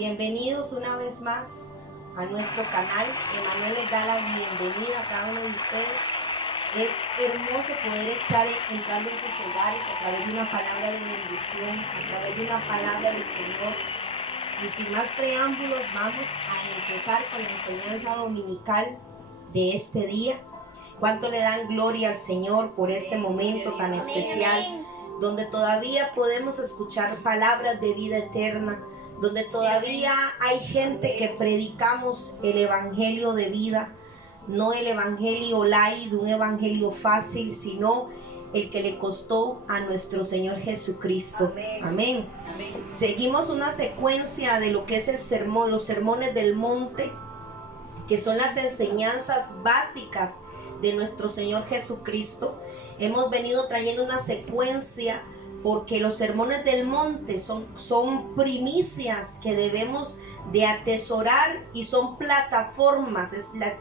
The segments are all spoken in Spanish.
Bienvenidos una vez más a nuestro canal. Emanuel les da la bienvenida a cada uno de ustedes. Es hermoso poder estar entrando en sus hogares a través de una palabra de bendición, a través de una palabra del Señor. Y sin más preámbulos, vamos a empezar con la enseñanza dominical de este día. ¿Cuánto le dan gloria al Señor por este momento tan especial, donde todavía podemos escuchar palabras de vida eterna, donde todavía hay gente que predicamos el evangelio de vida, no el evangelio light, un evangelio fácil, sino el que le costó a nuestro Señor Jesucristo? Amén. Seguimos una secuencia de lo que es el sermón, los sermones del monte, que son las enseñanzas básicas de nuestro Señor Jesucristo. Hemos venido trayendo una secuencia porque los sermones del monte son primicias que debemos de atesorar y son plataformas.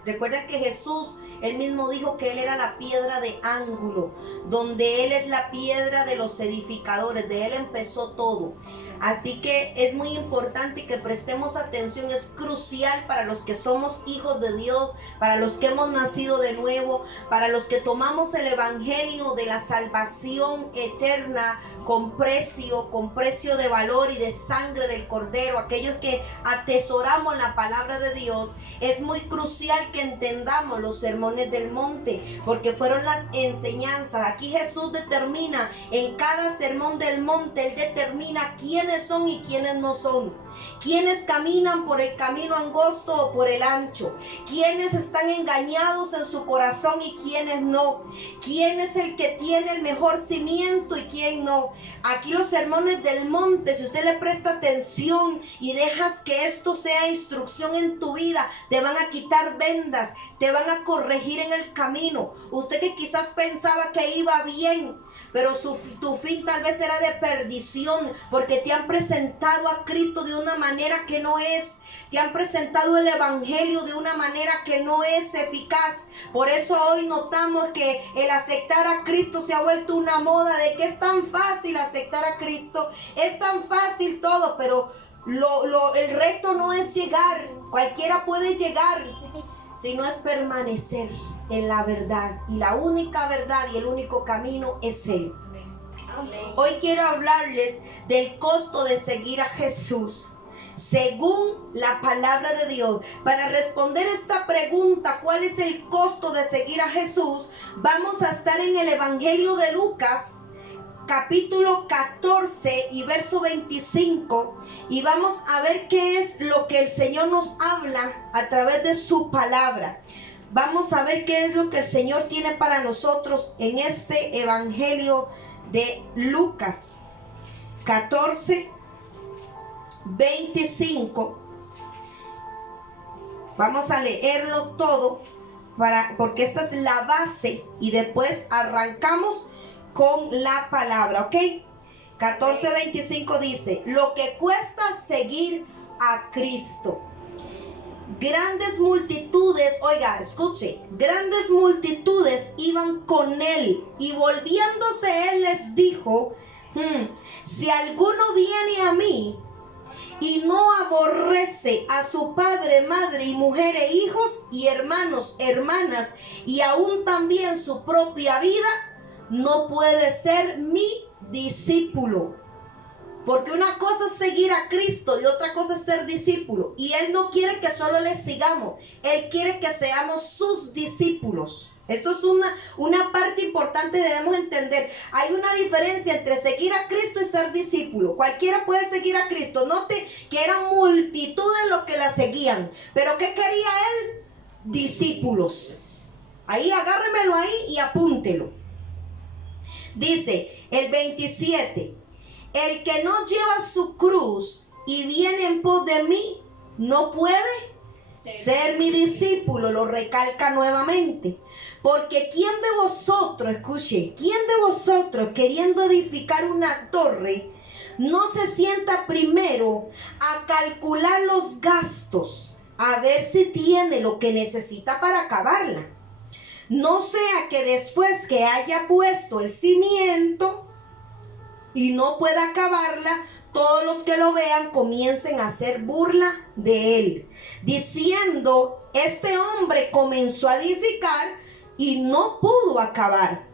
Recuerda que Jesús, él mismo dijo que él era la piedra de ángulo, donde él es la piedra de los edificadores, de él empezó todo. Así que es muy importante que prestemos atención, es crucial para los que somos hijos de Dios, para los que hemos nacido de nuevo, para los que tomamos el evangelio de la salvación eterna con precio de valor y de sangre del Cordero, aquellos que atesoramos la palabra de Dios. Es muy crucial que entendamos los sermones del monte, porque fueron las enseñanzas. Aquí Jesús determina en cada sermón del monte, él determina quiénes son y quiénes no son, quiénes caminan por el camino angosto o por el ancho, quiénes están engañados en su corazón y quiénes no, quién es el que tiene el mejor cimiento y quién no. Aquí los sermones del monte, si usted le presta atención y dejas que esto sea instrucción en tu vida, te van a quitar vendas, te van a corregir en el camino. Usted que quizás pensaba que iba bien, pero tu fin tal vez era de perdición, porque te han presentado a Cristo de una manera que no es, te han presentado el evangelio de una manera que no es eficaz. Por eso hoy notamos que el aceptar a Cristo se ha vuelto una moda, de que es tan fácil aceptar a Cristo, es tan fácil todo, pero el reto no es llegar, cualquiera puede llegar, sino es permanecer en la verdad, y la única verdad y el único camino es Él. Hoy quiero hablarles del costo de seguir a Jesús según la palabra de Dios. Para responder esta pregunta, ¿cuál es el costo de seguir a Jesús? Vamos a estar en el Evangelio de Lucas, capítulo 14 y verso 25, y vamos a ver qué es lo que el Señor nos habla a través de su palabra. Vamos a ver qué es lo que el Señor tiene para nosotros en este Evangelio de Lucas 14, 25. Vamos a leerlo todo porque esta es la base y después arrancamos con la palabra, ¿ok? 14, 25 dice: lo que cuesta seguir a Cristo. Grandes multitudes, oiga, escuche, grandes multitudes iban con él, y volviéndose él les dijo: si alguno viene a mí y no aborrece a su padre, madre y mujer e hijos y hermanos, hermanas, y aún también su propia vida, no puede ser mi discípulo. Porque una cosa es seguir a Cristo y otra cosa es ser discípulo. Y Él no quiere que solo le sigamos, Él quiere que seamos sus discípulos. Esto es una parte importante, debemos entender. Hay una diferencia entre seguir a Cristo y ser discípulo. Cualquiera puede seguir a Cristo. Note que eran multitudes los que la seguían. Pero ¿qué quería Él? Discípulos. Ahí agárremelo ahí y apúntelo. Dice el 27: el que no lleva su cruz y viene en pos de mí, no puede ser mi discípulo. Lo recalca nuevamente. Porque ¿quién de vosotros, escuche, quién de vosotros, queriendo edificar una torre, no se sienta primero a calcular los gastos, a ver si tiene lo que necesita para acabarla? No sea que después que haya puesto el cimiento y no pueda acabarla, todos los que lo vean comiencen a hacer burla de él, diciendo: este hombre comenzó a edificar y no pudo acabar.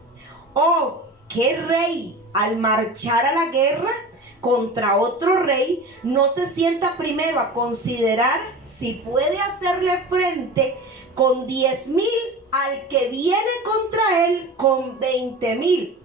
Oh, ¿qué rey al marchar a la guerra contra otro rey no se sienta primero a considerar si puede hacerle frente con 10,000 al que viene contra él con 20,000?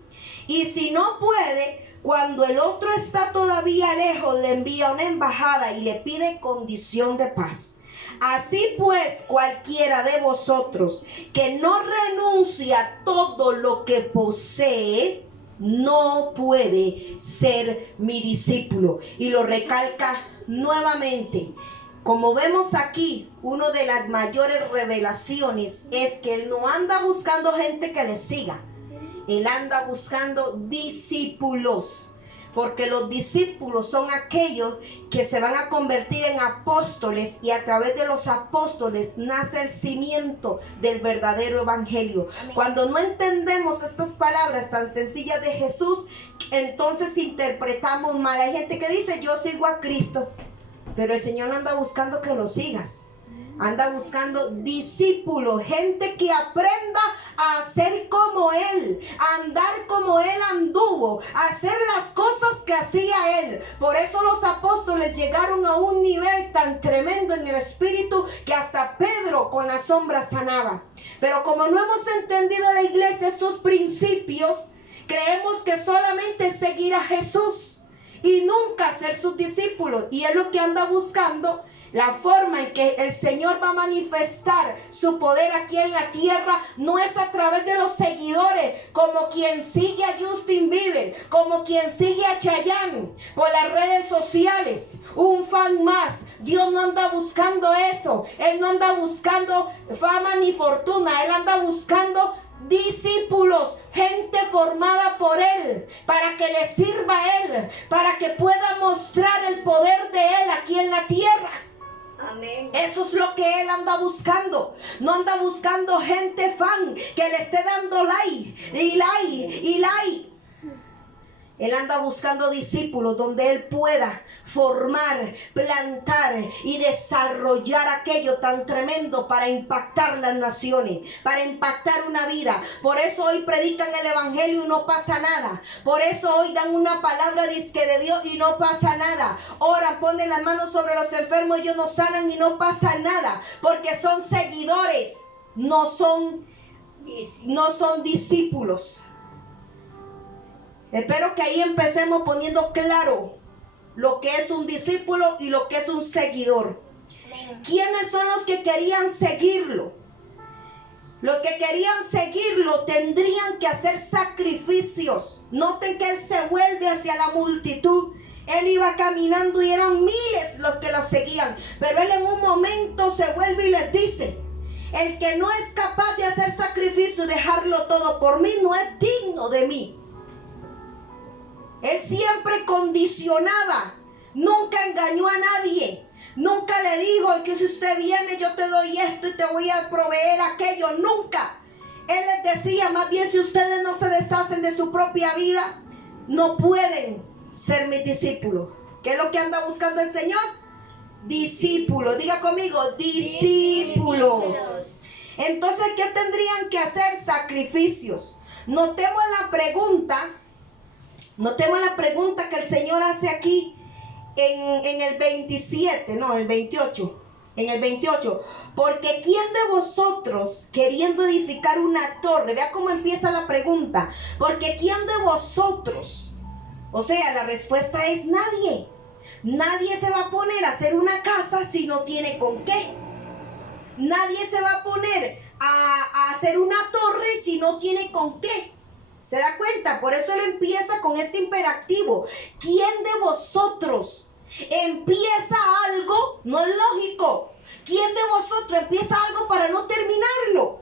Y si no puede, cuando el otro está todavía lejos, le envía una embajada y le pide condición de paz. Así pues, cualquiera de vosotros que no renuncia a todo lo que posee, no puede ser mi discípulo. Y lo recalca nuevamente. Como vemos aquí, una de las mayores revelaciones es que él no anda buscando gente que le siga. Él anda buscando discípulos. Porque los discípulos son aquellos que se van a convertir en apóstoles, y a través de los apóstoles nace el cimiento del verdadero evangelio. Amén. Cuando no entendemos estas palabras tan sencillas de Jesús, entonces interpretamos mal. Hay gente que dice: yo sigo a Cristo, pero el Señor no anda buscando que lo sigas. Anda buscando discípulos, gente que aprenda a ser como Él, a andar como Él anduvo, a hacer las cosas que hacía Él. Por eso los apóstoles llegaron a un nivel tan tremendo en el Espíritu que hasta Pedro con la sombra sanaba. Pero como no hemos entendido en la iglesia estos principios, creemos que solamente es seguir a Jesús y nunca ser sus discípulos. Y es lo que anda buscando. La forma en que el Señor va a manifestar su poder aquí en la tierra no es a través de los seguidores, como quien sigue a Justin Bieber, como quien sigue a Chayanne por las redes sociales, un fan más. Dios no anda buscando eso. Él no anda buscando fama ni fortuna. Él anda buscando discípulos, gente formada por Él, para que le sirva a Él, para que pueda mostrar el poder de Él aquí en la tierra. Amén. Eso es lo que Él anda buscando. No anda buscando gente fan que le esté dando like y like y like. Él anda buscando discípulos donde Él pueda formar, plantar y desarrollar aquello tan tremendo para impactar las naciones, para impactar una vida. Por eso hoy predican el evangelio y no pasa nada. Por eso hoy dan una palabra disque de Dios y no pasa nada. Oran, ponen las manos sobre los enfermos y ellos no sanan y no pasa nada. Porque son seguidores, no son discípulos. Espero que ahí empecemos poniendo claro lo que es un discípulo y lo que es un seguidor. ¿Quiénes son los que querían seguirlo? Los que querían seguirlo tendrían que hacer sacrificios. Noten que Él se vuelve hacia la multitud. Él iba caminando y eran miles los que lo seguían. Pero Él en un momento se vuelve y les dice: el que no es capaz de hacer sacrificio y dejarlo todo por mí no es digno de mí. Él siempre condicionaba, nunca engañó a nadie, nunca le dijo que si usted viene yo te doy esto y te voy a proveer aquello, nunca. Él les decía, más bien, si ustedes no se deshacen de su propia vida, no pueden ser mis discípulos. ¿Qué es lo que anda buscando el Señor? Discípulos. Diga conmigo, discípulos. Entonces, ¿qué tendrían que hacer? Sacrificios. Notemos la pregunta que el Señor hace aquí en el 27, no, el 28. En el 28. Porque ¿quién de vosotros, queriendo edificar una torre? Vea cómo empieza la pregunta. Porque ¿quién de vosotros? O sea, la respuesta es nadie. Nadie se va a poner a hacer una casa si no tiene con qué. Nadie se va a poner a hacer una torre si no tiene con qué. ¿Se da cuenta? Por eso él empieza con este imperativo. ¿Quién de vosotros empieza algo? No es lógico. ¿Quién de vosotros empieza algo para no terminarlo?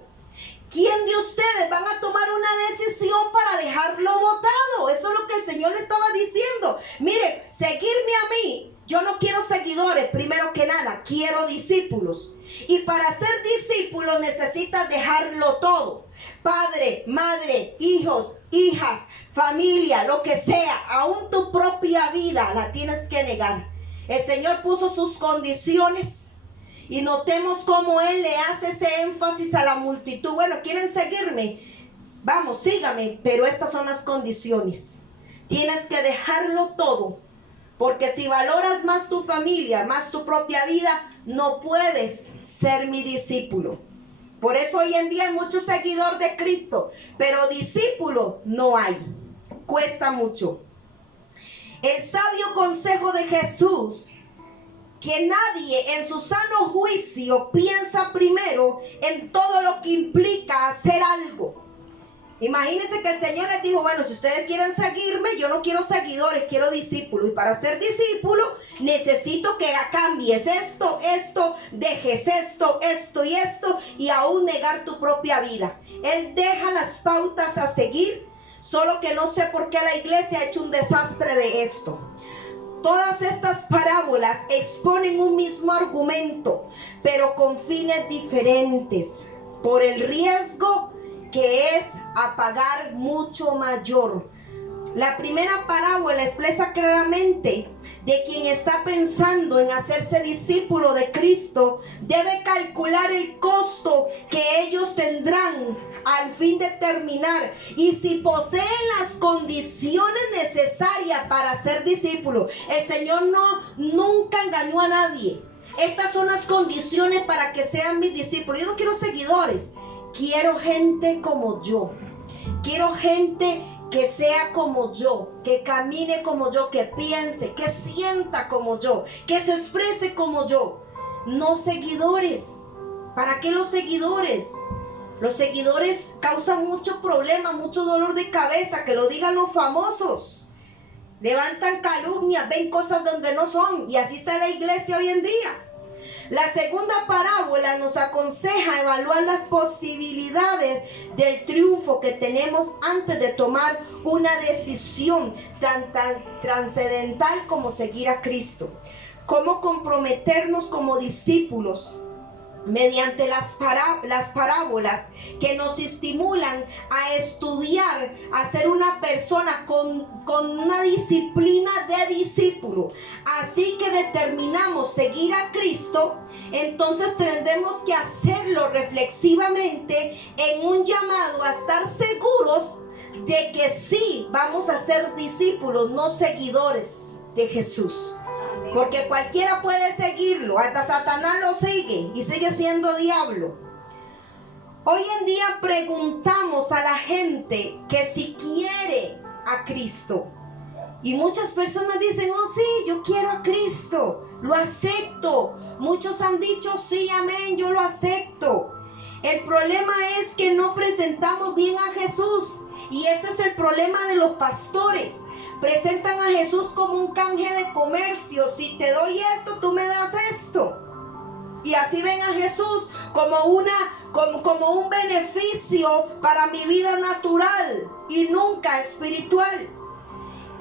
¿Quién de ustedes van a tomar una decisión para dejarlo botado? Eso es lo que el Señor le estaba diciendo. Mire, seguirme a mí. Yo no quiero seguidores, primero que nada, quiero discípulos. Y para ser discípulo necesitas dejarlo todo. Padre, madre, hijos, hijas, familia, lo que sea, aún tu propia propia vida la tienes que negar. El Señor puso sus condiciones y notemos cómo Él le hace ese énfasis a la multitud. Bueno, ¿quieren seguirme? Vamos, sígame, pero estas son las condiciones. Tienes que dejarlo todo, porque si valoras más tu familia, más tu propia vida, no puedes ser mi discípulo. Por eso hoy en día hay muchos seguidores de Cristo, pero discípulo no hay. Cuesta mucho. El sabio consejo de Jesús, que nadie en su sano juicio piensa primero en todo lo que implica hacer algo. Imagínense que el Señor les dijo, bueno, si ustedes quieren seguirme, yo no quiero seguidores, quiero discípulos. Y para ser discípulo necesito que cambies esto, dejes esto y aún negar tu propia vida. Él deja las pautas a seguir. Solo que no sé por qué la iglesia ha hecho un desastre de esto. Todas estas parábolas exponen un mismo argumento, pero con fines diferentes, por el riesgo que es a pagar mucho mayor. La primera parábola expresa claramente de quien está pensando en hacerse discípulo de Cristo debe calcular el costo que ellos tendrán al fin de terminar, y si poseen las condiciones necesarias para ser discípulo. El Señor nunca engañó a nadie. Estas son las condiciones para que sean mis discípulos. Yo no quiero seguidores, quiero gente como yo. Quiero gente que sea como yo, que camine como yo, que piense, que sienta como yo, que se exprese como yo. No seguidores. ¿Para qué los seguidores? Los seguidores causan mucho problema, mucho dolor de cabeza, que lo digan los famosos. Levantan calumnias, ven cosas donde no son, y así está la iglesia hoy en día. La segunda parábola nos aconseja evaluar las posibilidades del triunfo que tenemos antes de tomar una decisión tan trascendental como seguir a Cristo. Cómo comprometernos como discípulos mediante las parábolas que nos estimulan a estudiar, a ser una persona con una disciplina de discípulo. Así que determinamos seguir a Cristo, entonces tendremos que hacerlo reflexivamente en un llamado a estar seguros de que sí vamos a ser discípulos, no seguidores de Jesús. Porque cualquiera puede seguirlo, hasta Satanás lo sigue y sigue siendo diablo. Hoy en día preguntamos a la gente que si quiere a Cristo. Y muchas personas dicen, oh sí, yo quiero a Cristo, lo acepto. Muchos han dicho, sí, amén, yo lo acepto. El problema es que no presentamos bien a Jesús. Y este es el problema de los pastores. Presentan a Jesús como un canje de comercio. Si te doy esto, tú me das esto. Y así ven a Jesús como un beneficio para mi vida natural y nunca espiritual.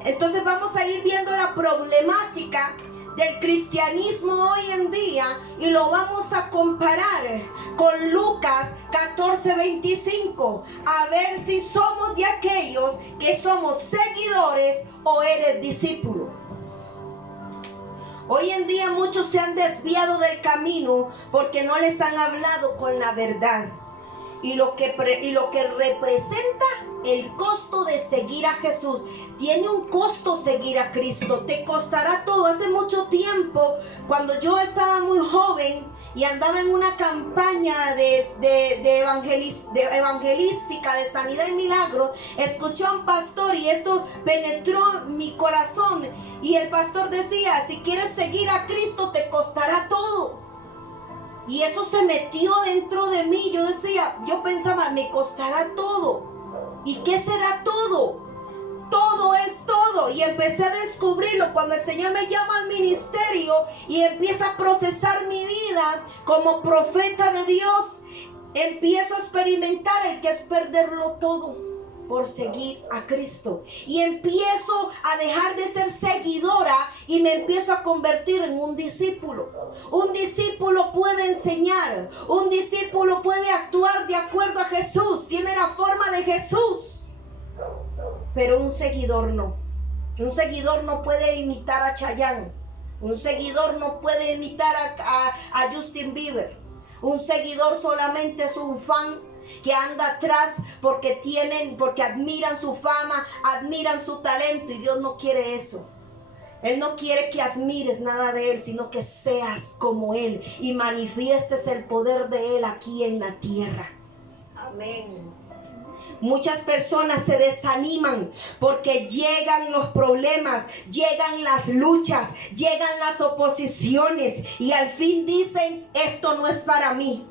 Entonces vamos a ir viendo la problemática del cristianismo hoy en día y lo vamos a comparar con Lucas 14:25, a ver si somos de aquellos que somos seguidores o eres discípulo. Hoy en día muchos se han desviado del camino porque no les han hablado con la verdad. Y lo que representa el costo de seguir a Jesús. Tiene un costo seguir a Cristo. Te costará todo. Hace mucho tiempo, cuando yo estaba muy joven y andaba en una campaña de evangelística, de sanidad y milagro, escuché a un pastor y esto penetró mi corazón. Y el pastor decía, si quieres seguir a Cristo, te costará todo. Y eso se metió dentro de mí. Yo pensaba, me costará todo. ¿Y qué será todo? Todo es todo. Y empecé a descubrirlo cuando el Señor me llama al ministerio y empieza a procesar mi vida como profeta de Dios. Empiezo a experimentar el que es perderlo todo por seguir a Cristo. Y empiezo a dejar de ser seguidora y me empiezo a convertir en un discípulo. Un discípulo puede enseñar. Un discípulo puede actuar de acuerdo a Jesús. Tiene la forma de Jesús. Pero un seguidor no. Un seguidor no puede imitar a Chayanne. Un seguidor no puede imitar a Justin Bieber. Un seguidor solamente es un fan que anda atrás porque admiran su fama, admiran su talento, y Dios no quiere eso. Él no quiere que admires nada de Él, sino que seas como Él y manifiestes el poder de Él aquí en la tierra. Amén. Muchas personas se desaniman porque llegan los problemas, llegan las luchas, llegan las oposiciones y al fin dicen, esto no es para mí.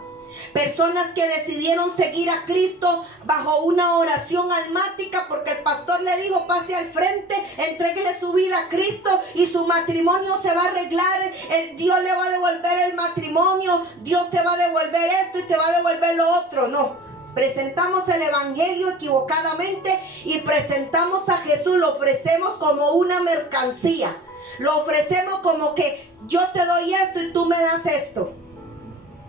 Personas que decidieron seguir a Cristo bajo una oración almática porque el pastor le dijo, pase al frente, entréguele su vida a Cristo y su matrimonio se va a arreglar, Dios le va a devolver el matrimonio, Dios te va a devolver esto y te va a devolver lo otro. No, presentamos el evangelio equivocadamente y presentamos a Jesús, lo ofrecemos como una mercancía, lo ofrecemos como que yo te doy esto y tú me das esto.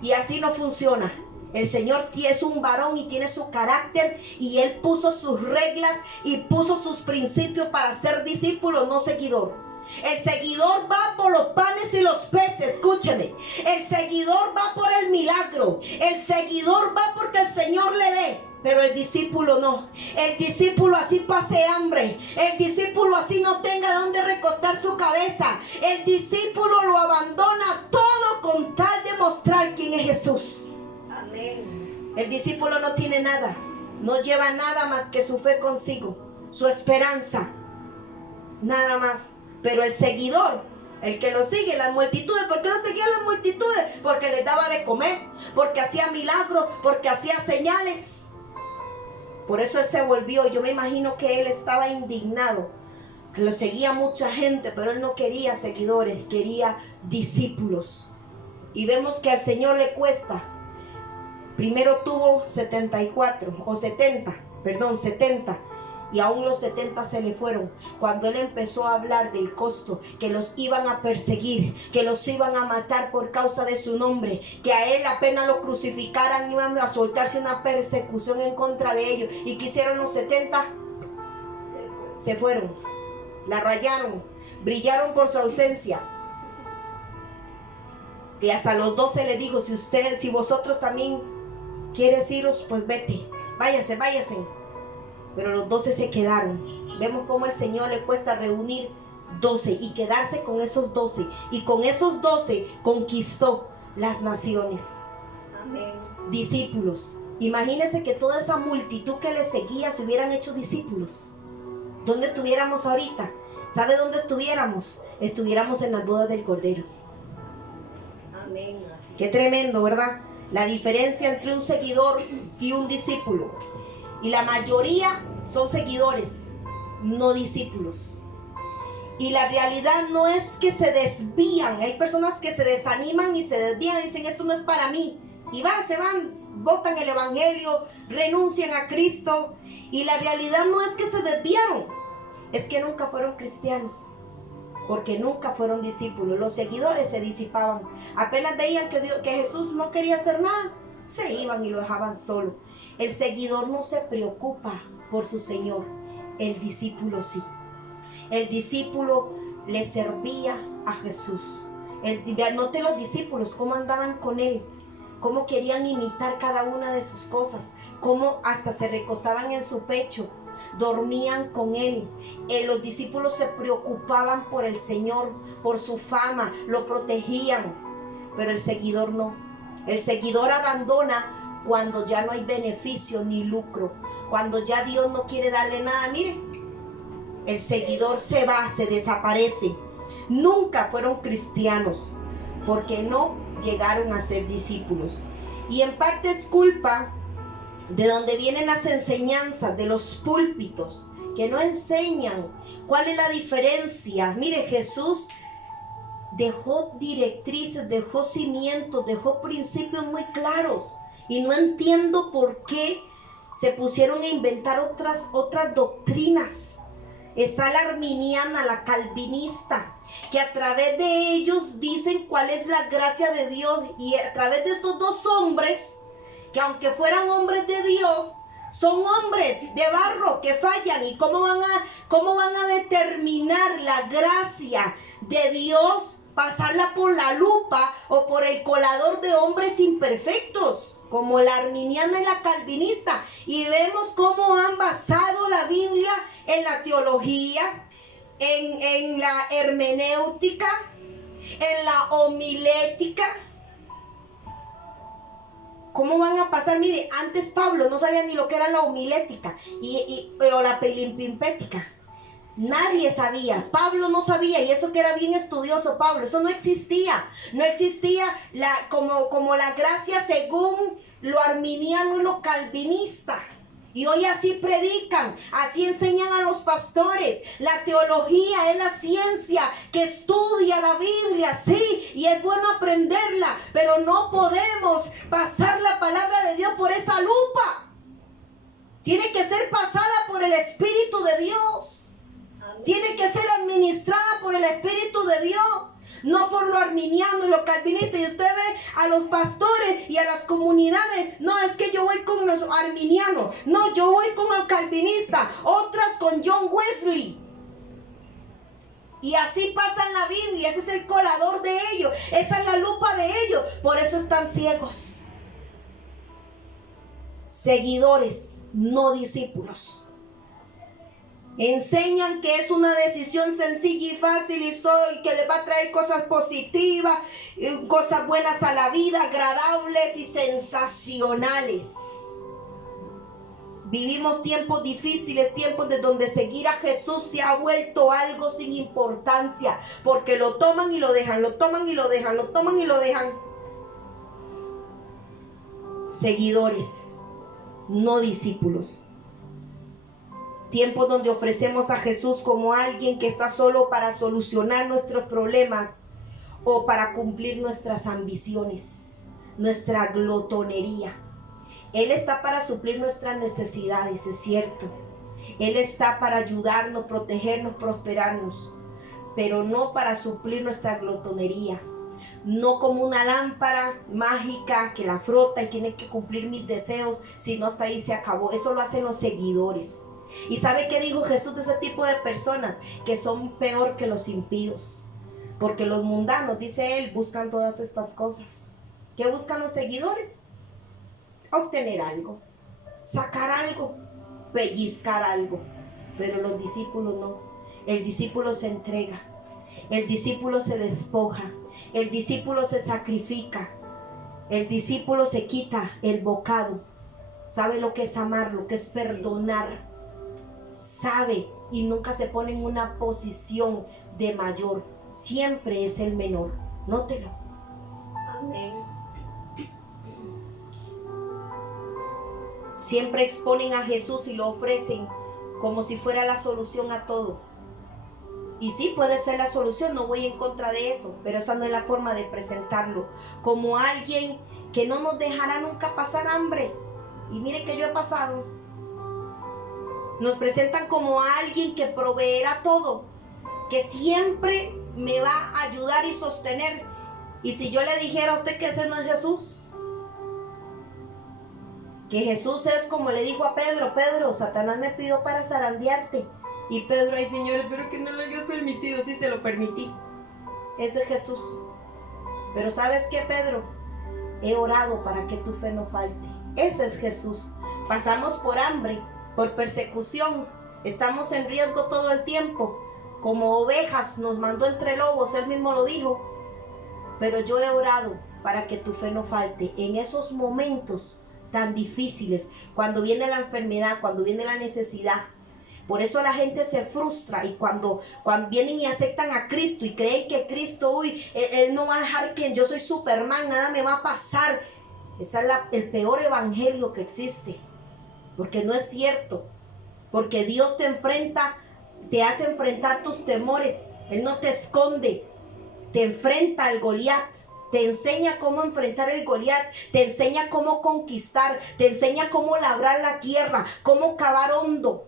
Y así no funciona. El Señor es un varón y tiene su carácter, y Él puso sus reglas y puso sus principios para ser discípulo, no seguidor. El seguidor va por los panes y los peces, escúcheme. El seguidor va por el milagro. El seguidor va porque el Señor le dé. Pero el discípulo no. El discípulo así pase hambre. El discípulo así no tenga donde recostar su cabeza. El discípulo lo abandona todo con tal de mostrar quién es Jesús. Amén. El discípulo no tiene nada. No lleva nada más que su fe consigo, su esperanza. Nada más. Pero el seguidor, el que lo sigue, las multitudes, ¿por qué lo seguían las multitudes? Porque les daba de comer, porque hacía milagros, porque hacía señales. Por eso él se volvió. Yo me imagino que él estaba indignado, que lo seguía mucha gente, pero él no quería seguidores, quería discípulos. Y vemos que al Señor le cuesta. Primero tuvo 70, y aún los 70 se le fueron. Cuando él empezó a hablar del costo, que los iban a perseguir, que los iban a matar por causa de su nombre, que a él apenas lo crucificaran iban a soltarse una persecución en contra de ellos. ¿Y qué hicieron los 70? Se fueron, la rayaron, brillaron por su ausencia. Y hasta los 12 le dijo, si vosotros también quieres iros, pues vete, váyase. Pero los 12 se quedaron. Vemos cómo el Señor le cuesta reunir 12 y quedarse con esos 12. Y con esos 12 conquistó las naciones. Amén. Discípulos. Imagínense que toda esa multitud que le seguía se hubieran hecho discípulos. ¿Dónde estuviéramos ahorita? ¿Sabe dónde estuviéramos? Estuviéramos en las bodas del Cordero. Amén. Qué tremendo, ¿verdad? La diferencia entre un seguidor y un discípulo. Y la mayoría son seguidores, no discípulos. Y la realidad no es que se desvían. Hay personas que se desaniman y se desvían, dicen esto no es para mí. Y se van, botan el evangelio, renuncian a Cristo. Y la realidad no es que se desviaron, es que nunca fueron cristianos, porque nunca fueron discípulos. Los seguidores se disipaban. Apenas veían que Jesús no quería hacer nada, se iban y lo dejaban solo. El seguidor no se preocupa por su Señor, el discípulo sí. El discípulo le servía a Jesús. Note los discípulos cómo andaban con él, cómo querían imitar cada una de sus cosas, cómo hasta se recostaban en su pecho, dormían con él. Los discípulos se preocupaban por el Señor, por su fama, lo protegían. Pero el seguidor no. El seguidor abandona cuando ya no hay beneficio ni lucro, cuando ya Dios no quiere darle nada. Miren, el seguidor se va, se desaparece. Nunca fueron cristianos porque no llegaron a ser discípulos. Y en parte es culpa de donde vienen las enseñanzas de los púlpitos, que no enseñan cuál es la diferencia. Mire, Jesús dejó directrices, dejó cimientos, dejó principios muy claros. Y no entiendo por qué se pusieron a inventar otras doctrinas. Está la arminiana, la calvinista, que a través de ellos dicen cuál es la gracia de Dios. Y a través de estos dos hombres, que aunque fueran hombres de Dios, Son hombres de barro que fallan. ¿Y cómo van a determinar la gracia de Dios? Pasarla por la lupa o por el colador de hombres imperfectos, como la arminiana y la calvinista. Y vemos cómo han basado la Biblia en la teología, en la hermenéutica, en la homilética. ¿Cómo van a pasar? Mire, antes Pablo no sabía ni lo que era la homilética o la pelimpimpética. Nadie sabía. Pablo no sabía, y eso que era bien estudioso Pablo. Eso no existía. No existía como la gracia según lo arminiano y lo calvinista. Y hoy así predican, así enseñan a los pastores. La teología es la ciencia que estudia la Biblia, sí, y es bueno aprenderla, pero no podemos pasar la palabra de Dios por esa lupa. Tiene que ser pasada por el Espíritu de Dios. Tiene que ser administrada por el Espíritu de Dios. No por lo arminiano y lo calvinista. Y usted ve a los pastores y a las comunidades. No, es que yo voy con los arminianos. No, yo voy con los calvinistas. Otras con John Wesley. Y así pasa en la Biblia. Ese es el colador de ellos. Esa es la lupa de ellos. Por eso están ciegos. Seguidores, no discípulos. Enseñan que es una decisión sencilla y fácil y que les va a traer cosas positivas, cosas buenas a la vida, agradables y sensacionales. Vivimos tiempos difíciles, tiempos de donde seguir a Jesús se ha vuelto algo sin importancia, porque lo toman y lo dejan, lo toman y lo dejan, lo toman y lo dejan. Seguidores, no discípulos. Tiempos donde ofrecemos a Jesús como alguien que está solo para solucionar nuestros problemas o para cumplir nuestras ambiciones, nuestra glotonería. Él está para suplir nuestras necesidades, es cierto. Él está para ayudarnos, protegernos, prosperarnos, pero no para suplir nuestra glotonería. No como una lámpara mágica que la frota y tiene que cumplir mis deseos, sino hasta ahí se acabó. Eso lo hacen los seguidores. ¿Y sabe qué dijo Jesús de ese tipo de personas? Que son peor que los impíos. Porque los mundanos, dice él, buscan todas estas cosas. ¿Qué buscan los seguidores? Obtener algo, sacar algo, pellizcar algo. Pero los discípulos no. El discípulo se entrega. El discípulo se despoja. El discípulo se sacrifica. El discípulo se quita el bocado. Sabe lo que es amar, lo que es perdonar. Sabe y nunca se pone en una posición de mayor. Siempre es el menor. Nótelo. Amén. Siempre exponen a Jesús y lo ofrecen como si fuera la solución a todo. Y sí, puede ser la solución, no voy en contra de eso, pero esa no es la forma de presentarlo. Como alguien que no nos dejará nunca pasar hambre. Y mire que yo he pasado. Nos presentan como alguien que proveerá todo, que siempre me va a ayudar y sostener. Y si yo le dijera a usted que ese no es Jesús, que Jesús es como le dijo a Pedro: Pedro, Satanás me pidió para zarandearte. Y Pedro: ay, Señor, espero que no lo hayas permitido. Sí, se lo permití. Eso es Jesús. Pero ¿sabes qué, Pedro? He orado para que tu fe no falte. Ese es Jesús. Pasamos por hambre, por persecución, estamos en riesgo todo el tiempo. Como ovejas nos mandó entre lobos, él mismo lo dijo. Pero yo he orado para que tu fe no falte. En esos momentos tan difíciles, cuando viene la enfermedad, cuando viene la necesidad. Por eso la gente se frustra, y cuando vienen y aceptan a Cristo y creen que Cristo, él no va a dejar que yo soy Superman, nada me va a pasar. Ese es el peor evangelio que existe. Porque no es cierto. Porque Dios te hace enfrentar tus temores. Él no te esconde. Te enfrenta al Goliat. Te enseña cómo enfrentar el Goliat. Te enseña cómo conquistar. Te enseña cómo labrar la tierra. Cómo cavar hondo.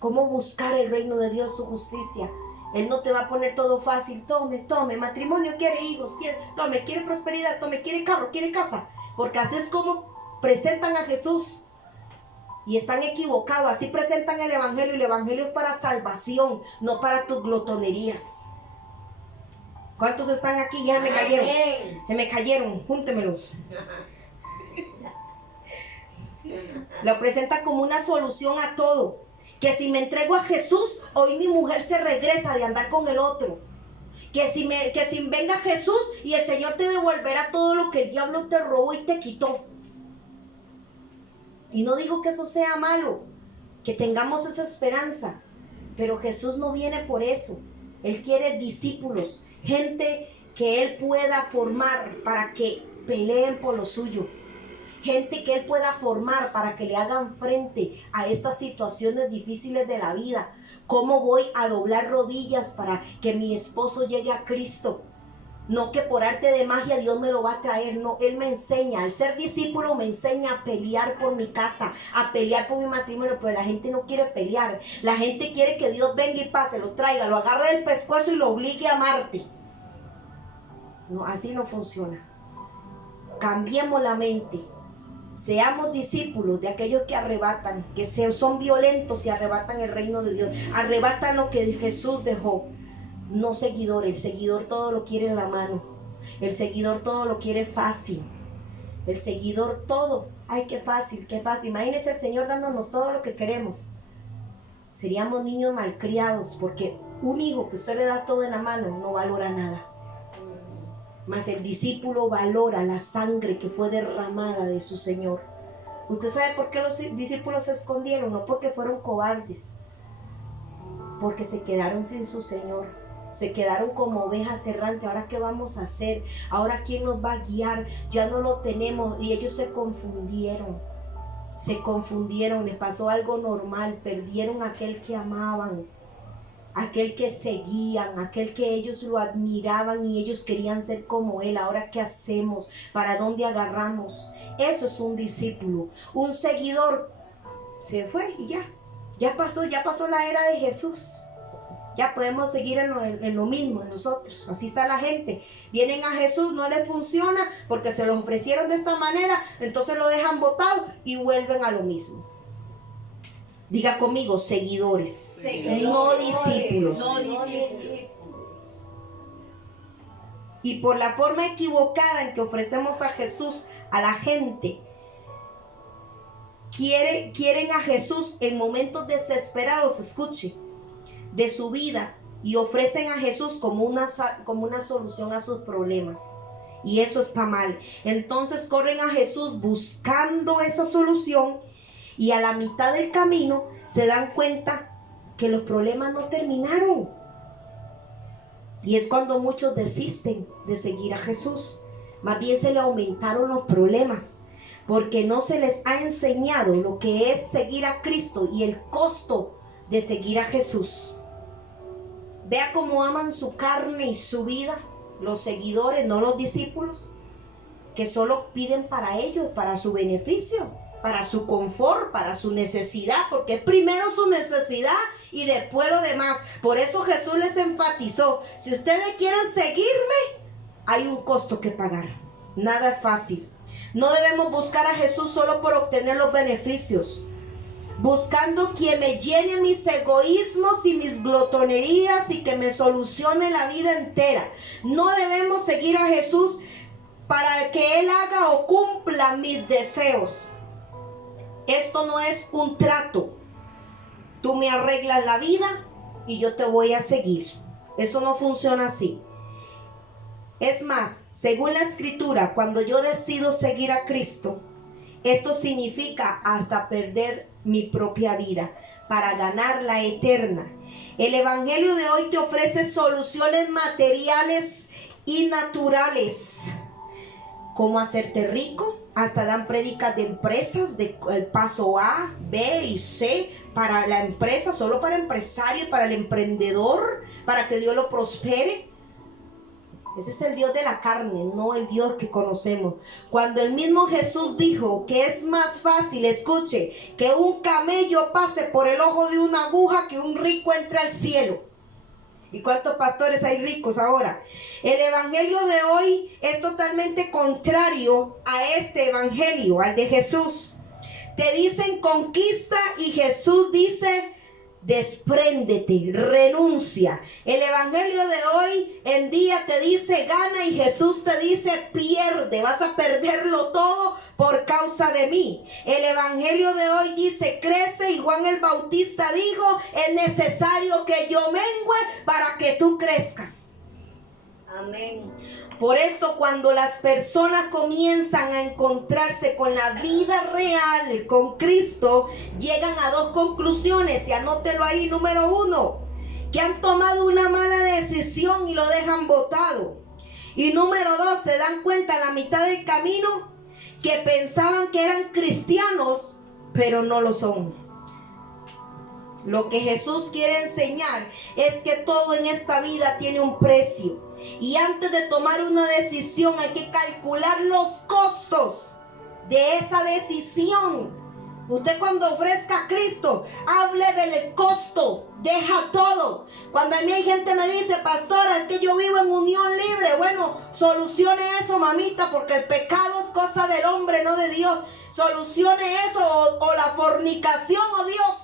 Cómo buscar el reino de Dios, su justicia. Él no te va a poner todo fácil. Tome, matrimonio, quiere hijos, quiere prosperidad, quiere carro, quiere casa. Porque así es como presentan a Jesús. Y están equivocados. Así presentan el evangelio. Y el evangelio es para salvación, no para tus glotonerías. ¿Cuántos están aquí? Ya me cayeron. Amén. Se me cayeron. Júntemelos. Lo presenta como una solución a todo. Que si me entrego a Jesús, hoy mi mujer se regresa de andar con el otro. Que si venga Jesús y el Señor te devolverá todo lo que el diablo te robó y te quitó. Y no digo que eso sea malo, que tengamos esa esperanza, pero Jesús no viene por eso. Él quiere discípulos, gente que Él pueda formar para que peleen por lo suyo. Gente que Él pueda formar para que le hagan frente a estas situaciones difíciles de la vida. ¿Cómo voy a doblar rodillas para que mi esposo llegue a Cristo? No que por arte de magia Dios me lo va a traer, no, Él me enseña, al ser discípulo me enseña a pelear por mi casa, a pelear por mi matrimonio, pero la gente no quiere pelear, la gente quiere que Dios venga y pase, lo traiga, lo agarre del pescuezo y lo obligue a amarte. No, así no funciona. Cambiemos la mente, seamos discípulos de aquellos que arrebatan, que son violentos y arrebatan el reino de Dios, arrebatan lo que Jesús dejó. No seguidor, el seguidor todo lo quiere en la mano. El seguidor todo lo quiere fácil. El seguidor todo, ay qué fácil, qué fácil. Imagínense el Señor dándonos todo lo que queremos. Seríamos niños malcriados, porque un hijo que usted le da todo en la mano no valora nada. Mas el discípulo valora la sangre que fue derramada de su Señor. ¿Usted sabe por qué los discípulos se escondieron? No porque fueron cobardes, porque se quedaron sin su Señor. Se quedaron como ovejas errantes. ¿Ahora qué vamos a hacer? ¿Ahora quién nos va a guiar? Ya no lo tenemos. Y ellos se confundieron. Se confundieron. Les pasó algo normal. Perdieron aquel que amaban. Aquel que seguían. Aquel que ellos lo admiraban y ellos querían ser como Él. ¿Ahora qué hacemos? ¿Para dónde agarramos? Eso es un discípulo. Un seguidor se fue y ya. Ya pasó la era de Jesús. Ya podemos seguir en lo mismo, en nosotros. Así está la gente. Vienen a Jesús, no les funciona porque se los ofrecieron de esta manera. Entonces lo dejan botado y vuelven a lo mismo. Diga conmigo, seguidores. No discípulos. No discípulos. Y por la forma equivocada en que ofrecemos a Jesús a la gente, quieren a Jesús en momentos desesperados, escuche, de su vida, y ofrecen a Jesús como una solución a sus problemas. Y eso está mal. Entonces corren a Jesús buscando esa solución y a la mitad del camino se dan cuenta que los problemas no terminaron. Y es cuando muchos desisten de seguir a Jesús. Más bien se le aumentaron los problemas, porque no se les ha enseñado lo que es seguir a Cristo y el costo de seguir a Jesús. Vea cómo aman su carne y su vida los seguidores, no los discípulos, que solo piden para ellos, para su beneficio, para su confort, para su necesidad, porque es primero su necesidad y después lo demás. Por eso Jesús les enfatizó: si ustedes quieren seguirme, hay un costo que pagar. Nada es fácil. No debemos buscar a Jesús solo por obtener los beneficios, buscando quien me llene mis egoísmos y mis glotonerías y que me solucione la vida entera. No debemos seguir a Jesús para que Él haga o cumpla mis deseos. Esto no es un trato. Tú me arreglas la vida y yo te voy a seguir. Eso no funciona así. Es más, según la Escritura, cuando yo decido seguir a Cristo, esto significa hasta perder mi propia vida para ganar la eterna. El Evangelio de hoy te ofrece soluciones materiales y naturales. Cómo hacerte rico. Hasta dan prédicas de empresas, de el paso A, B y C para la empresa, solo para empresario, para el emprendedor, para que Dios lo prospere. Ese es el Dios de la carne, no el Dios que conocemos. Cuando el mismo Jesús dijo que es más fácil, escuche, que un camello pase por el ojo de una aguja que un rico entre al cielo. ¿Y cuántos pastores hay ricos ahora? El evangelio de hoy es totalmente contrario a este evangelio, al de Jesús. te dicen conquista y Jesús dice despréndete, renuncia. El evangelio de hoy en día te dice gana y Jesús te dice pierde, vas a perderlo todo por causa de mí. El evangelio de hoy dice crece y Juan el Bautista dijo es necesario que yo mengue para que tú crezcas. Amén. Por esto cuando las personas comienzan a encontrarse con la vida real, con Cristo, llegan a dos conclusiones, y anótelo ahí. Número 1, que han tomado una mala decisión y lo dejan botado. Y número 2, se dan cuenta a la mitad del camino que pensaban que eran cristianos, pero no lo son. Lo que Jesús quiere enseñar es que todo en esta vida tiene un precio. Y antes de tomar una decisión hay que calcular los costos de esa decisión. Usted cuando ofrezca a Cristo, hable del costo, deja todo. Cuando a mí hay gente me dice, pastora, es que yo vivo en unión libre. Bueno, solucione eso, mamita, porque el pecado es cosa del hombre, no de Dios. Solucione eso, o la fornicación o Dios.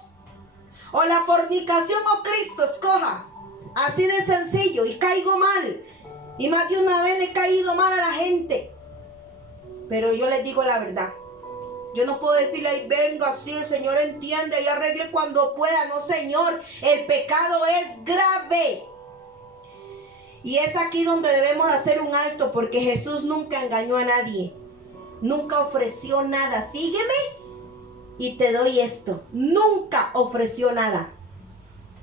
O la fornicación o Cristo, escoja. Así de sencillo, y caigo mal. Y más de una vez he caído mal a la gente. Pero yo les digo la verdad. Yo no puedo decirle, ay, venga, sí, el Señor entiende y arregle cuando pueda. No, Señor, el pecado es grave. Y es aquí donde debemos hacer un alto, porque Jesús nunca engañó a nadie. Nunca ofreció nada. Sígueme y te doy esto. Nunca ofreció nada.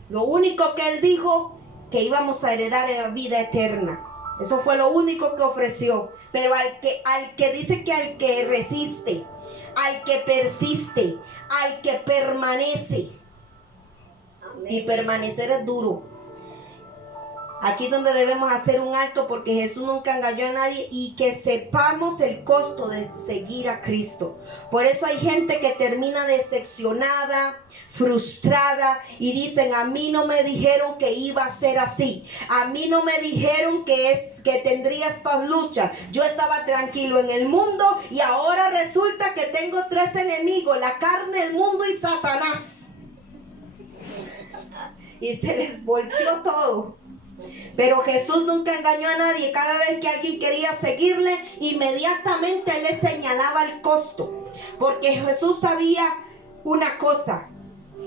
Lo único que Él dijo, que íbamos a heredar la vida eterna. Eso fue lo único que ofreció. Pero al que dice que al que resiste, al que persiste, al que permanece. Amén. Y permanecer es duro. Aquí es donde debemos hacer un alto, porque Jesús nunca engañó a nadie, y que sepamos el costo de seguir a Cristo. Por eso hay gente que termina decepcionada, frustrada, y dicen, a mí no me dijeron que iba a ser así. A mí no me dijeron que tendría estas luchas. Yo estaba tranquilo en el mundo y ahora resulta que tengo 3 enemigos, la carne, el mundo y Satanás. Y se les volteó todo. Pero Jesús nunca engañó a nadie. Cada vez que alguien quería seguirle, inmediatamente Él le señalaba el costo. Porque Jesús sabía una cosa,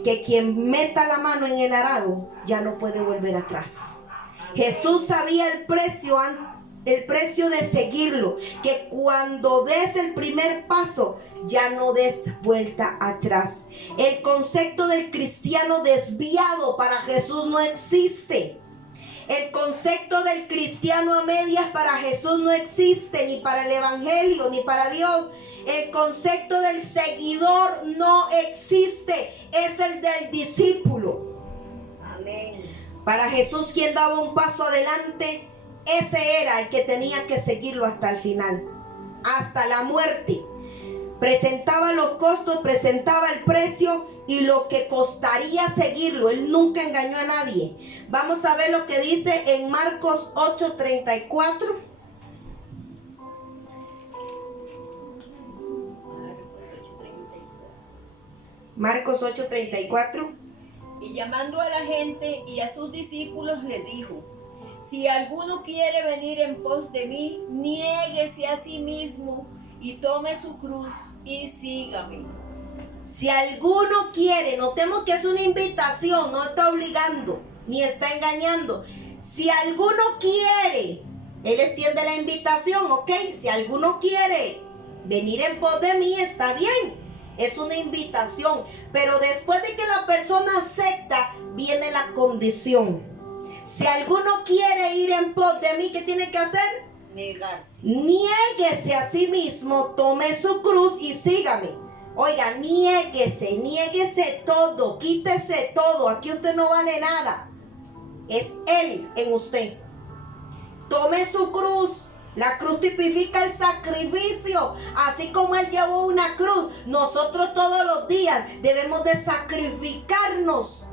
que quien meta la mano en el arado ya no puede volver atrás. Jesús sabía el precio de seguirlo, que cuando des el primer paso ya no des vuelta atrás. El concepto del cristiano desviado para Jesús no existe. El concepto del cristiano a medias para Jesús no existe, ni para el evangelio, ni para Dios. El concepto del seguidor no existe, es el del discípulo. Amén. Para Jesús, quien daba un paso adelante, ese era el que tenía que seguirlo hasta el final, hasta la muerte. Presentaba los costos, presentaba el precio y lo que costaría seguirlo. Él nunca engañó a nadie. Vamos a ver lo que dice en Marcos 8:34. Marcos 8:34. Y llamando a la gente y a sus discípulos les dijo: si alguno quiere venir en pos de mí, niéguese a sí mismo y tome su cruz y sígame. Si alguno quiere, notemos que es una invitación, no está obligando, ni está engañando. Si alguno quiere, Él extiende la invitación, ¿ok? Si alguno quiere venir en pos de mí, está bien. Es una invitación, pero después de que la persona acepta, viene la condición. Si alguno quiere ir en pos de mí, ¿qué tiene que hacer? Negarse. Niéguese a sí mismo, tome su cruz y sígame. Oiga, niéguese todo, quítese todo. Aquí usted no vale nada. Es Él en usted. Tome su cruz. La cruz tipifica el sacrificio. Así como Él llevó una cruz, nosotros todos los días debemos de sacrificarnos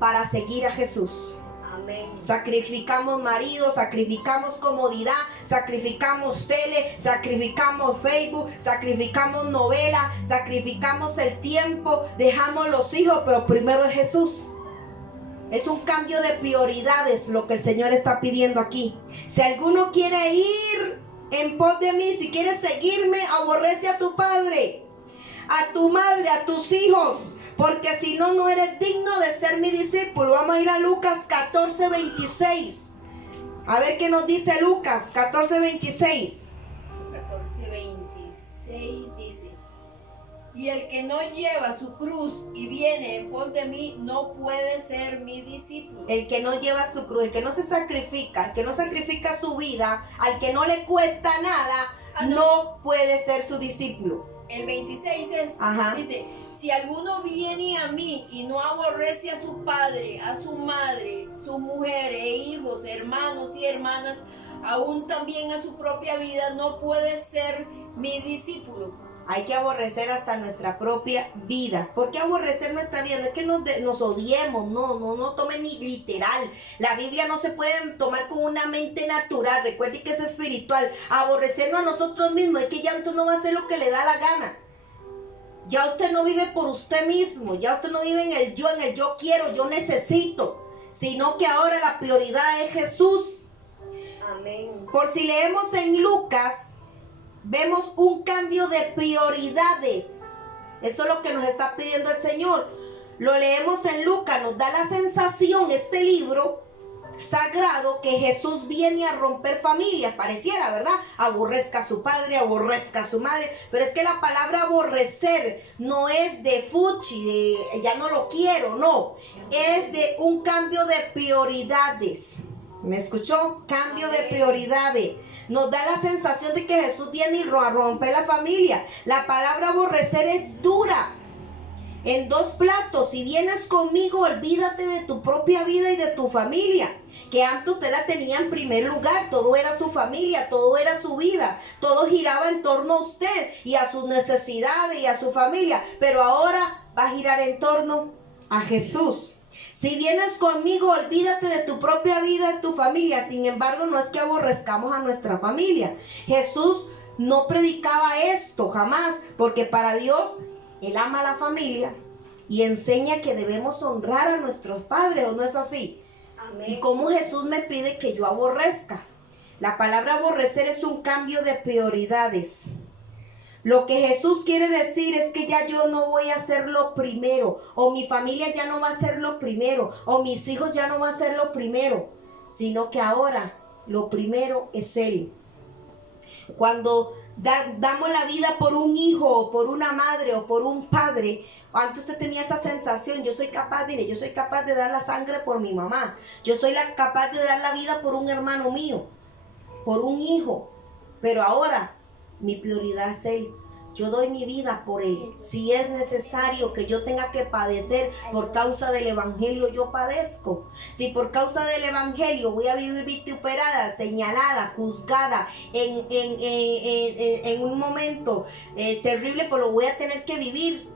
para seguir a Jesús. Amén. Sacrificamos marido, sacrificamos comodidad, sacrificamos tele, sacrificamos Facebook, sacrificamos novela, sacrificamos el tiempo, dejamos los hijos, pero primero es Jesús. Es un cambio de prioridades lo que el Señor está pidiendo aquí. Si alguno quiere ir en pos de mí, si quieres seguirme, aborrece a tu padre, a tu madre, a tus hijos, porque si no, no eres digno de ser mi discípulo. Vamos a ir a Lucas 14:26. A ver qué nos dice Lucas 14:26. 14:26 dice: y el que no lleva su cruz y viene en pos de mí no puede ser mi discípulo. El que no lleva su cruz, el que no se sacrifica, el que no sacrifica su vida, al que no le cuesta nada, no puede ser su discípulo. El 26 dice: si alguno viene a mí y no aborrece a su padre, a su madre, su mujer e hijos, hermanos y hermanas, aún también a su propia vida, no puede ser mi discípulo. Hay que aborrecer hasta nuestra propia vida. ¿Por qué aborrecer nuestra vida? No es que nos odiemos, no tomen ni literal. La Biblia no se puede tomar con una mente natural. Recuerde que es espiritual. Aborrecernos a nosotros mismos es que ya usted no va a hacer lo que le da la gana. Ya usted no vive por usted mismo. Ya usted no vive en el yo quiero, yo necesito. Sino que ahora la prioridad es Jesús. Amén. Por si leemos en Lucas, vemos un cambio de prioridades. Eso es lo que nos está pidiendo el Señor. Lo leemos en Lucas, nos da la sensación, este libro sagrado, que Jesús viene a romper familias. Pareciera, ¿verdad? Aborrezca a su padre, aborrezca a su madre. Pero es que la palabra aborrecer no es de fuchi, de ya no lo quiero, no. Es de un cambio de prioridades. ¿Me escuchó? Cambio de prioridades. Nos da la sensación de que Jesús viene a romper la familia. La palabra aborrecer es dura. En dos platos: si vienes conmigo, olvídate de tu propia vida y de tu familia, que antes usted la tenía en primer lugar. Todo era su familia, todo era su vida, todo giraba en torno a usted y a sus necesidades y a su familia, pero ahora va a girar en torno a Jesús. Si vienes conmigo, olvídate de tu propia vida y tu familia. Sin embargo, no es que aborrezcamos a nuestra familia. Jesús no predicaba esto jamás, porque para Dios, Él ama a la familia y enseña que debemos honrar a nuestros padres, ¿o no es así? Amén. ¿Y cómo Jesús me pide que yo aborrezca? La palabra aborrecer es un cambio de prioridades. Lo que Jesús quiere decir es que ya yo no voy a ser lo primero, o mi familia ya no va a ser lo primero, o mis hijos ya no van a ser lo primero, sino que ahora lo primero es Él. Cuando damos la vida por un hijo, o por una madre, o por un padre, antes usted tenía esa sensación: yo soy capaz, mire, yo soy capaz de dar la sangre por mi mamá, yo soy capaz de dar la vida por un hermano mío, por un hijo, pero ahora mi prioridad es Él. Yo doy mi vida por Él. Si es necesario que yo tenga que padecer por causa del Evangelio, yo padezco. Si por causa del Evangelio voy a vivir vituperada, señalada, juzgada en un momento terrible, pues lo voy a tener que vivir,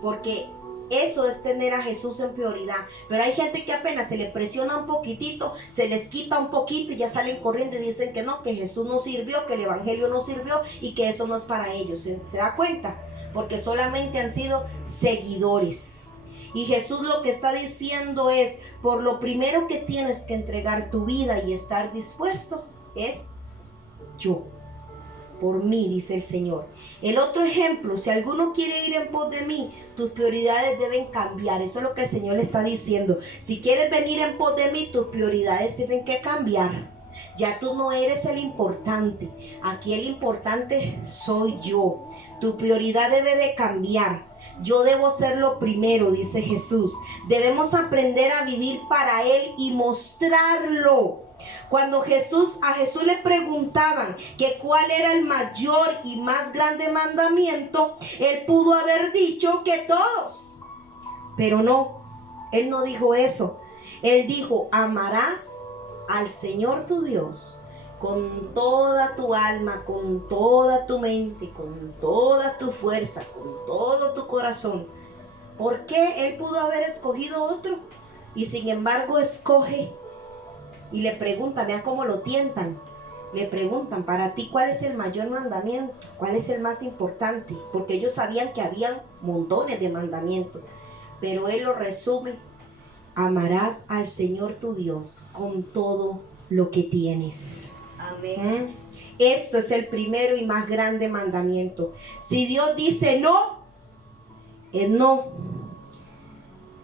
porque eso es tener a Jesús en prioridad. Pero hay gente que apenas se le presiona un poquitito, se les quita un poquito y ya salen corriendo y dicen que no, que Jesús no sirvió, que el Evangelio no sirvió y que eso no es para ellos. ¿Se da cuenta? Porque solamente han sido seguidores. Y Jesús lo que está diciendo es: por lo primero que tienes que entregar tu vida y estar dispuesto es yo. Por mí, dice el Señor. El otro ejemplo: si alguno quiere ir en pos de mí, tus prioridades deben cambiar. Eso es lo que el Señor le está diciendo. Si quieres venir en pos de mí, tus prioridades tienen que cambiar. Ya tú no eres el importante. Aquí el importante soy yo. Tu prioridad debe de cambiar. Yo debo ser lo primero, dice Jesús. Debemos aprender a vivir para Él y mostrarlo. Cuando a Jesús le preguntaban que cuál era el mayor y más grande mandamiento, Él pudo haber dicho que todos. Pero no, Él no dijo eso. Él dijo: amarás al Señor tu Dios con toda tu alma, con toda tu mente, con toda tu fuerza, con todo tu corazón. ¿Por qué Él pudo haber escogido otro? Y sin embargo escoge y le preguntan, vean cómo lo tientan. Le preguntan, para ti, ¿cuál es el mayor mandamiento? ¿Cuál es el más importante? Porque ellos sabían que habían montones de mandamientos. Pero él lo resume: amarás al Señor tu Dios con todo lo que tienes. Amén. Esto es el primero y más grande mandamiento. Si Dios dice no, es no.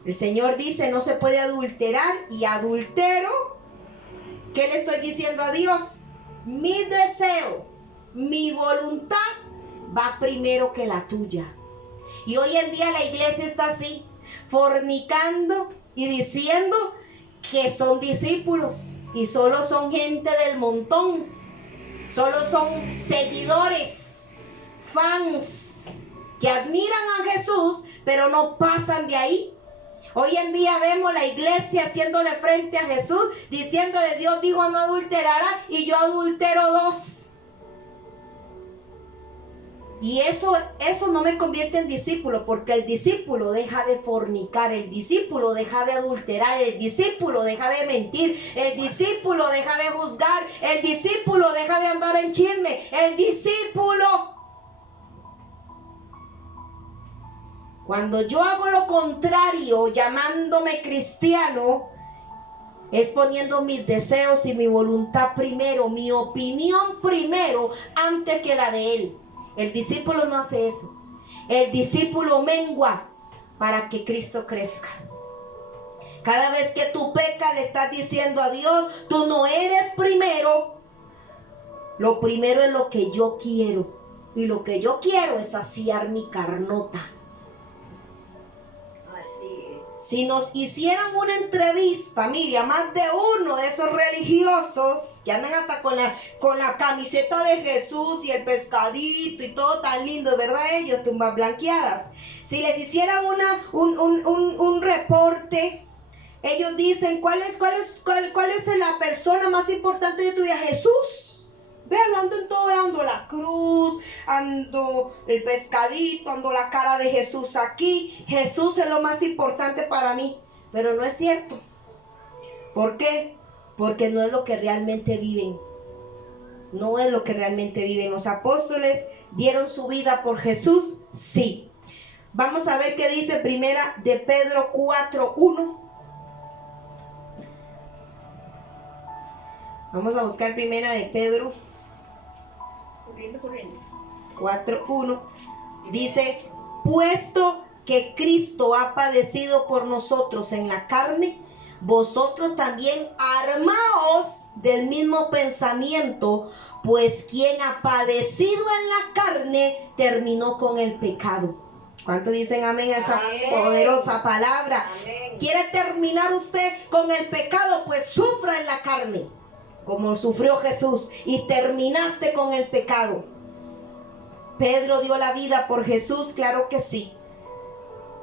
El Señor dice no se puede adulterar, y adultero, ¿qué le estoy diciendo a Dios? Mi deseo, mi voluntad va primero que la tuya. Y hoy en día la iglesia está así, fornicando y diciendo que son discípulos, y solo son gente del montón, solo son seguidores, fans, que admiran a Jesús, pero no pasan de ahí. Hoy en día vemos la iglesia haciéndole frente a Jesús, diciendo de Dios dijo no adulterará, y yo adultero 2. Y eso no me convierte en discípulo, porque el discípulo deja de fornicar, el discípulo deja de adulterar, el discípulo deja de mentir, el discípulo deja de juzgar, el discípulo deja de andar en chisme, el discípulo. Cuando yo hago lo contrario, llamándome cristiano, es poniendo mis deseos y mi voluntad primero, mi opinión primero, antes que la de él. El discípulo no hace eso. El discípulo mengua para que Cristo crezca. Cada vez que tú pecas, le estás diciendo a Dios, tú no eres primero. Lo primero es lo que yo quiero. Y lo que yo quiero es saciar mi carnota. Si nos hicieran una entrevista, mire, a más de uno de esos religiosos que andan hasta con la camiseta de Jesús y el pescadito y todo tan lindo, ¿verdad? Ellos, tumbas blanqueadas. Si les hicieran un reporte, ellos dicen, ¿cuál es la persona más importante de tu vida? Jesús. Vean, ando en todo, ando la cruz, ando el pescadito, ando la cara de Jesús aquí. Jesús es lo más importante para mí. Pero no es cierto. ¿Por qué? Porque no es lo que realmente viven. No es lo que realmente viven. ¿Los apóstoles dieron su vida por Jesús? Sí. Vamos a ver qué dice primera de Pedro 4:1. Vamos a buscar primera de Pedro 4:1. Dice, puesto que Cristo ha padecido por nosotros en la carne, vosotros también armaos del mismo pensamiento, pues quien ha padecido en la carne terminó con el pecado. ¿Cuánto dicen amén a esa poderosa palabra? Amén. ¿Quiere terminar usted con el pecado? Pues sufra en la carne, como sufrió Jesús, y terminaste con el pecado. Pedro dio la vida por Jesús, claro que sí.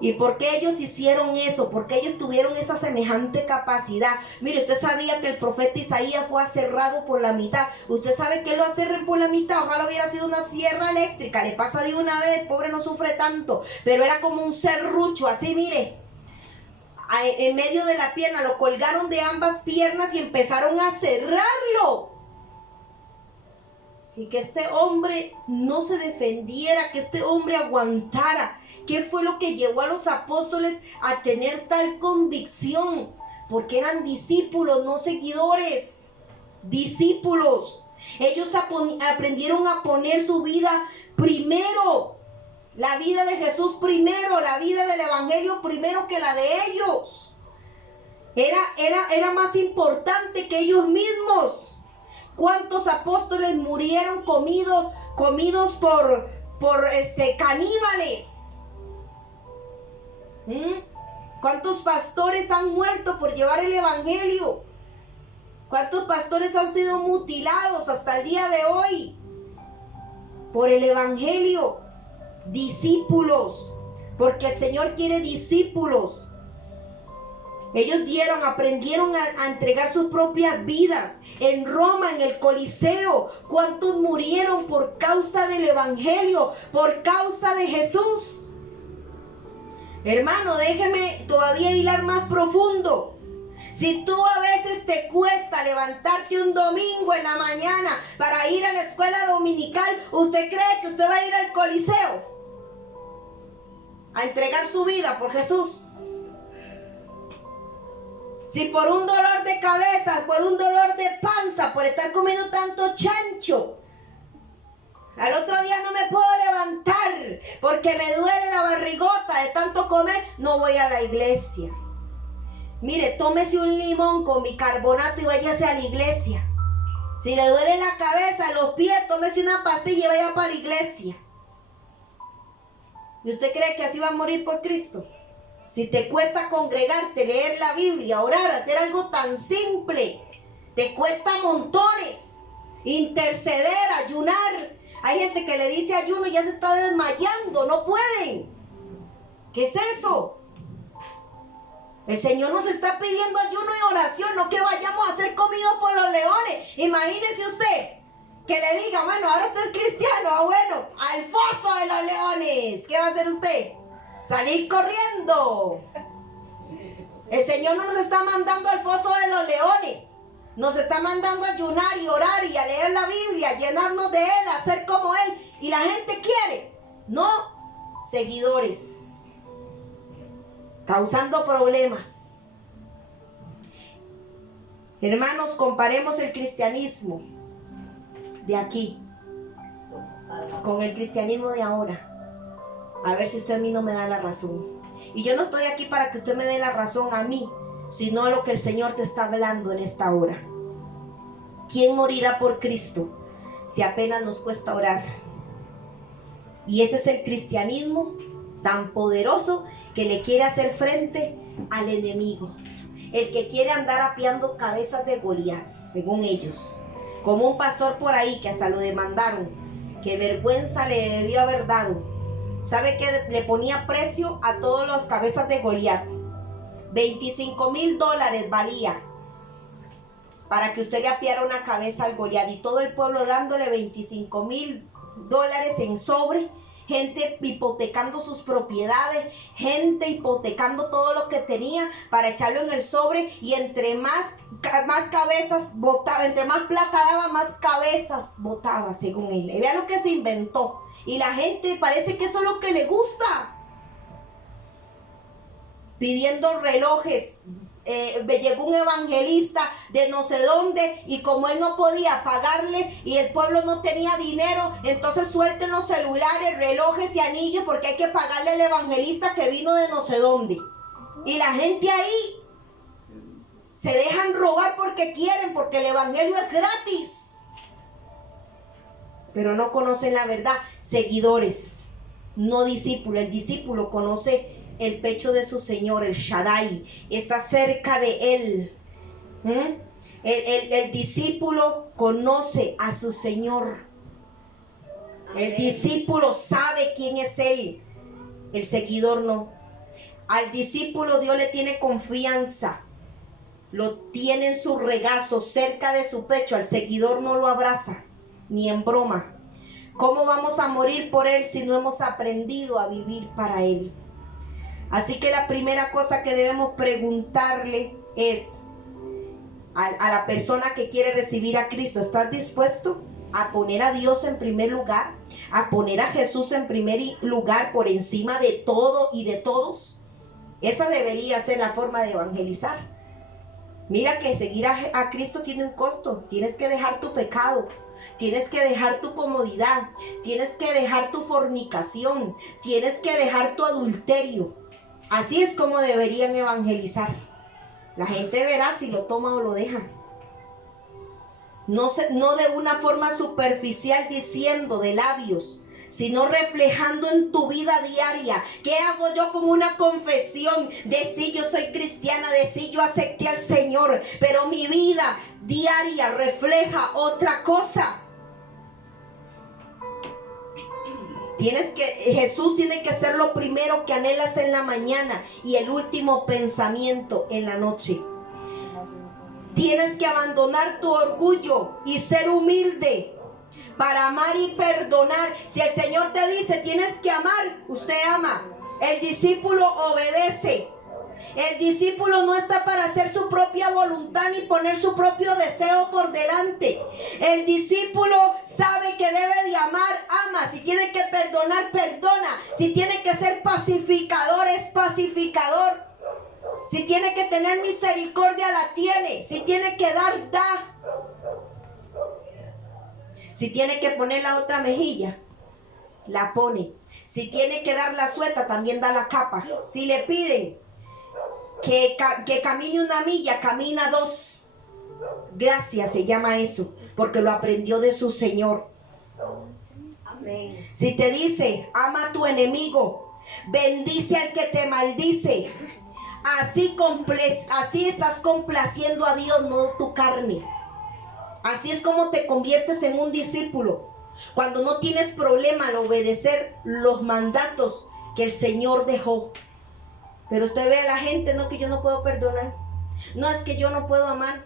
¿Y por qué ellos hicieron eso? Porque ellos tuvieron esa semejante capacidad. Mire, usted sabía que el profeta Isaías fue aserrado por la mitad. Usted sabe que lo aserren por la mitad. Ojalá hubiera sido una sierra eléctrica. Le pasa de una vez, pobre, no sufre tanto. Pero era como un serrucho, así mire. En medio de la pierna, lo colgaron de ambas piernas y empezaron a cerrarlo. Y que este hombre no se defendiera, que este hombre aguantara. ¿Qué fue lo que llevó a los apóstoles a tener tal convicción? Porque eran discípulos, no seguidores. Discípulos. Ellos aprendieron a poner su vida primero. La vida de Jesús primero, la vida del evangelio primero que la de ellos. Era más importante que ellos mismos. ¿Cuántos apóstoles murieron comidos por caníbales? ¿Cuántos pastores han muerto por llevar el evangelio? ¿Cuántos pastores han sido mutilados hasta el día de hoy por el evangelio? Discípulos, porque el Señor quiere discípulos. Ellos aprendieron a entregar sus propias vidas. En Roma, en el Coliseo, ¿cuántos murieron por causa del evangelio, por causa de Jesús? Hermano, déjeme todavía hilar más profundo. Si tú a veces te cuesta levantar un domingo en la mañana para ir a la escuela dominical, ¿usted cree que usted va a ir al Coliseo a entregar su vida por Jesús? Si por un dolor de cabeza, por un dolor de panza, por estar comiendo tanto chancho, al otro día no me puedo levantar porque me duele la barrigota de tanto comer, no voy a la iglesia. Mire, tómese un limón con bicarbonato y váyase a la iglesia. Si le duele la cabeza, los pies, tómese una pastilla y vaya para la iglesia. ¿Y usted cree que así va a morir por Cristo? Si te cuesta congregarte, leer la Biblia, orar, hacer algo tan simple, te cuesta montones, interceder, ayunar. Hay gente que le dice ayuno y ya se está desmayando, no pueden. ¿Qué es eso? El Señor nos está pidiendo ayuno y oración, no que vayamos a ser comidos por los leones. Imagínese usted que le diga, bueno, ahora usted es cristiano, bueno, al foso de los leones. ¿Qué va a hacer usted? Salir corriendo. El Señor no nos está mandando al foso de los leones. Nos está mandando a ayunar y orar y a leer la Biblia, a llenarnos de Él, a ser como Él. Y la gente quiere, no seguidores, causando problemas. Hermanos, comparemos el cristianismo de aquí con el cristianismo de ahora. A ver si usted a mí no me da la razón. Y yo no estoy aquí para que usted me dé la razón a mí, sino lo que el Señor te está hablando en esta hora. ¿Quién morirá por Cristo si apenas nos cuesta orar? Y ese es el cristianismo tan poderoso que le quiere hacer frente al enemigo. El que quiere andar apiando cabezas de Goliat, según ellos. Como un pastor por ahí que hasta lo demandaron. Qué vergüenza le debió haber dado. ¿Sabe que le ponía precio a todas las cabezas de Goliat? $25,000 valía para que usted le apiara una cabeza al Goliat, y todo el pueblo dándole $25,000 en sobre, gente hipotecando sus propiedades, gente hipotecando todo lo que tenía para echarlo en el sobre, y entre más cabezas botaba, entre más plata daba, más cabezas botaba, según él. Y vea lo que se inventó, y la gente parece que eso es lo que le gusta. Pidiendo relojes. Llegó un evangelista de no sé dónde, y como él no podía pagarle y el pueblo no tenía dinero, entonces suelten los celulares, relojes y anillos porque hay que pagarle al evangelista que vino de no sé dónde. Y la gente ahí se dejan robar porque quieren, porque el evangelio es gratis, pero no conocen la verdad. Seguidores, no discípulos. El discípulo conoce el pecho de su Señor, el Shaddai, está cerca de Él. El discípulo conoce a su Señor. El discípulo sabe quién es Él. El seguidor no. Al discípulo Dios le tiene confianza. Lo tiene en su regazo, cerca de su pecho. Al seguidor no lo abraza, ni en broma. ¿Cómo vamos a morir por Él si no hemos aprendido a vivir para Él? Así que la primera cosa que debemos preguntarle es a la persona que quiere recibir a Cristo: ¿estás dispuesto a poner a Dios en primer lugar? ¿A poner a Jesús en primer lugar por encima de todo y de todos? Esa debería ser la forma de evangelizar. Mira que seguir a Cristo tiene un costo. Tienes que dejar tu pecado. Tienes que dejar tu comodidad. Tienes que dejar tu fornicación. Tienes que dejar tu adulterio. Así es como deberían evangelizar. La gente verá si lo toma o lo deja. No de una forma superficial diciendo de labios, sino reflejando en tu vida diaria. ¿Qué hago yo con una confesión de sí yo soy cristiana, de sí yo acepté al Señor, pero mi vida diaria refleja otra cosa? Jesús tiene que ser lo primero que anhelas en la mañana y el último pensamiento en la noche. Tienes que abandonar tu orgullo y ser humilde para amar y perdonar. Si el Señor te dice tienes que amar, usted ama. El discípulo obedece. El discípulo no está para hacer su propia voluntad ni poner su propio deseo por delante. El discípulo sabe que debe de amar, ama. Si tiene que perdonar, perdona. Si tiene que ser pacificador, es pacificador. Si tiene que tener misericordia, la tiene. Si tiene que dar, da. Si tiene que poner la otra mejilla, la pone. Si tiene que dar la sueta, también da la capa. Si le piden que camine una milla, camina 2. Gracias se llama eso, porque lo aprendió de su Señor. Amén. Si te dice, ama a tu enemigo, bendice al que te maldice, así estás complaciendo a Dios, no tu carne. Así es como te conviertes en un discípulo, cuando no tienes problema al obedecer los mandatos que el Señor dejó. Pero usted ve a la gente, no, que yo no puedo perdonar, no, es que yo no puedo amar,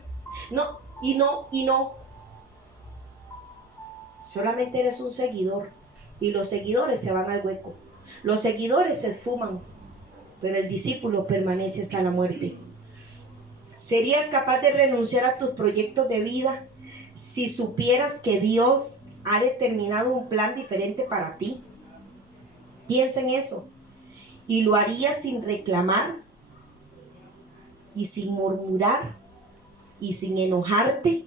no, y no. Solamente eres un seguidor, y los seguidores se van al hueco, los seguidores se esfuman, pero el discípulo permanece hasta la muerte. ¿Serías capaz de renunciar a tus proyectos de vida si supieras que Dios ha determinado un plan diferente para ti? Piensa en eso. ¿Y lo harías sin reclamar? ¿Y sin murmurar? ¿Y sin enojarte?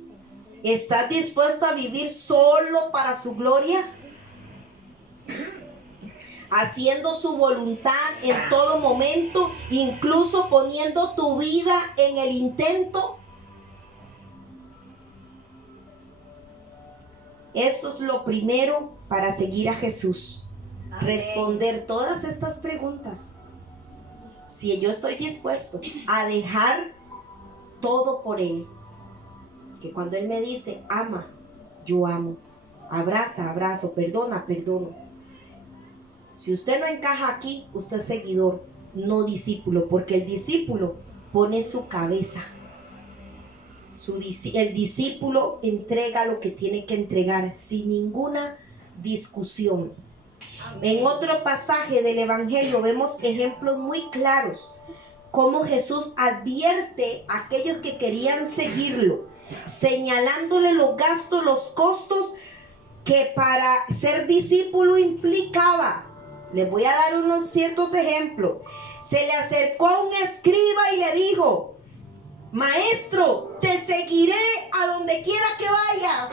¿Estás dispuesto a vivir solo para su gloria? Haciendo su voluntad en todo momento, incluso poniendo tu vida en el intento. Esto es lo primero para seguir a Jesús. Amén. Responder todas estas preguntas. Si yo estoy dispuesto a dejar todo por Él, que cuando Él me dice ama, yo amo, abraza, abrazo, perdona, perdono. Si usted no encaja aquí, usted es seguidor, no discípulo, porque el discípulo pone su cabeza. El discípulo entrega lo que tiene que entregar sin ninguna discusión. En otro pasaje del Evangelio vemos ejemplos muy claros cómo Jesús advierte a aquellos que querían seguirlo, señalándole los gastos, los costos que para ser discípulo implicaba. Les voy a dar unos ciertos ejemplos. Se le acercó a un escriba y le dijo: Maestro, te seguiré a donde quiera que vayas.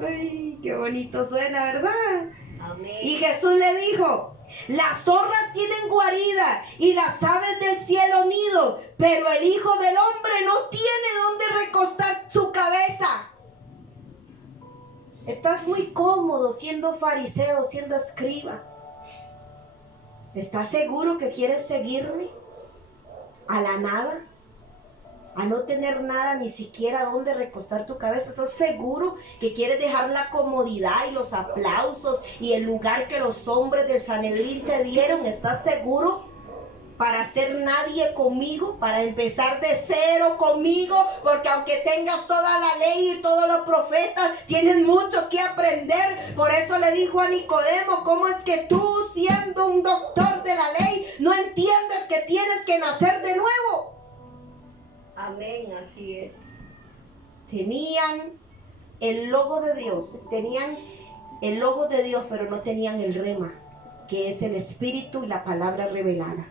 Ay, qué bonito suena, ¿verdad? Amén. Y Jesús le dijo: las zorras tienen guarida y las aves del cielo nido, pero el Hijo del Hombre no tiene dónde recostar su cabeza. Estás muy cómodo siendo fariseo, siendo escriba. ¿Estás seguro que quieres seguirme? ¿A la nada? ¿A no tener nada, ni siquiera dónde recostar tu cabeza? ¿Estás seguro que quieres dejar la comodidad y los aplausos y el lugar que los hombres del Sanedrín te dieron? ¿Estás seguro para ser nadie conmigo? ¿Para empezar de cero conmigo? Porque aunque tengas toda la ley y todos los profetas, tienes mucho que aprender. Por eso le dijo a Nicodemo: ¿cómo es que tú, siendo un doctor de la ley, no entiendes que tienes que nacer de nuevo? Amén, así es. Tenían el logo de Dios, pero no tenían el rema, que es el Espíritu y la palabra revelada.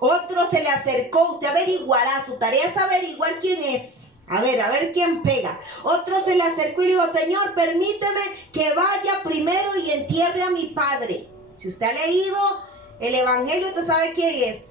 Otro se le acercó: usted averiguará, su tarea es averiguar quién es. A ver quién pega. Otro se le acercó y le dijo: Señor, permíteme que vaya primero y entierre a mi padre. Si usted ha leído el Evangelio, usted sabe quién es.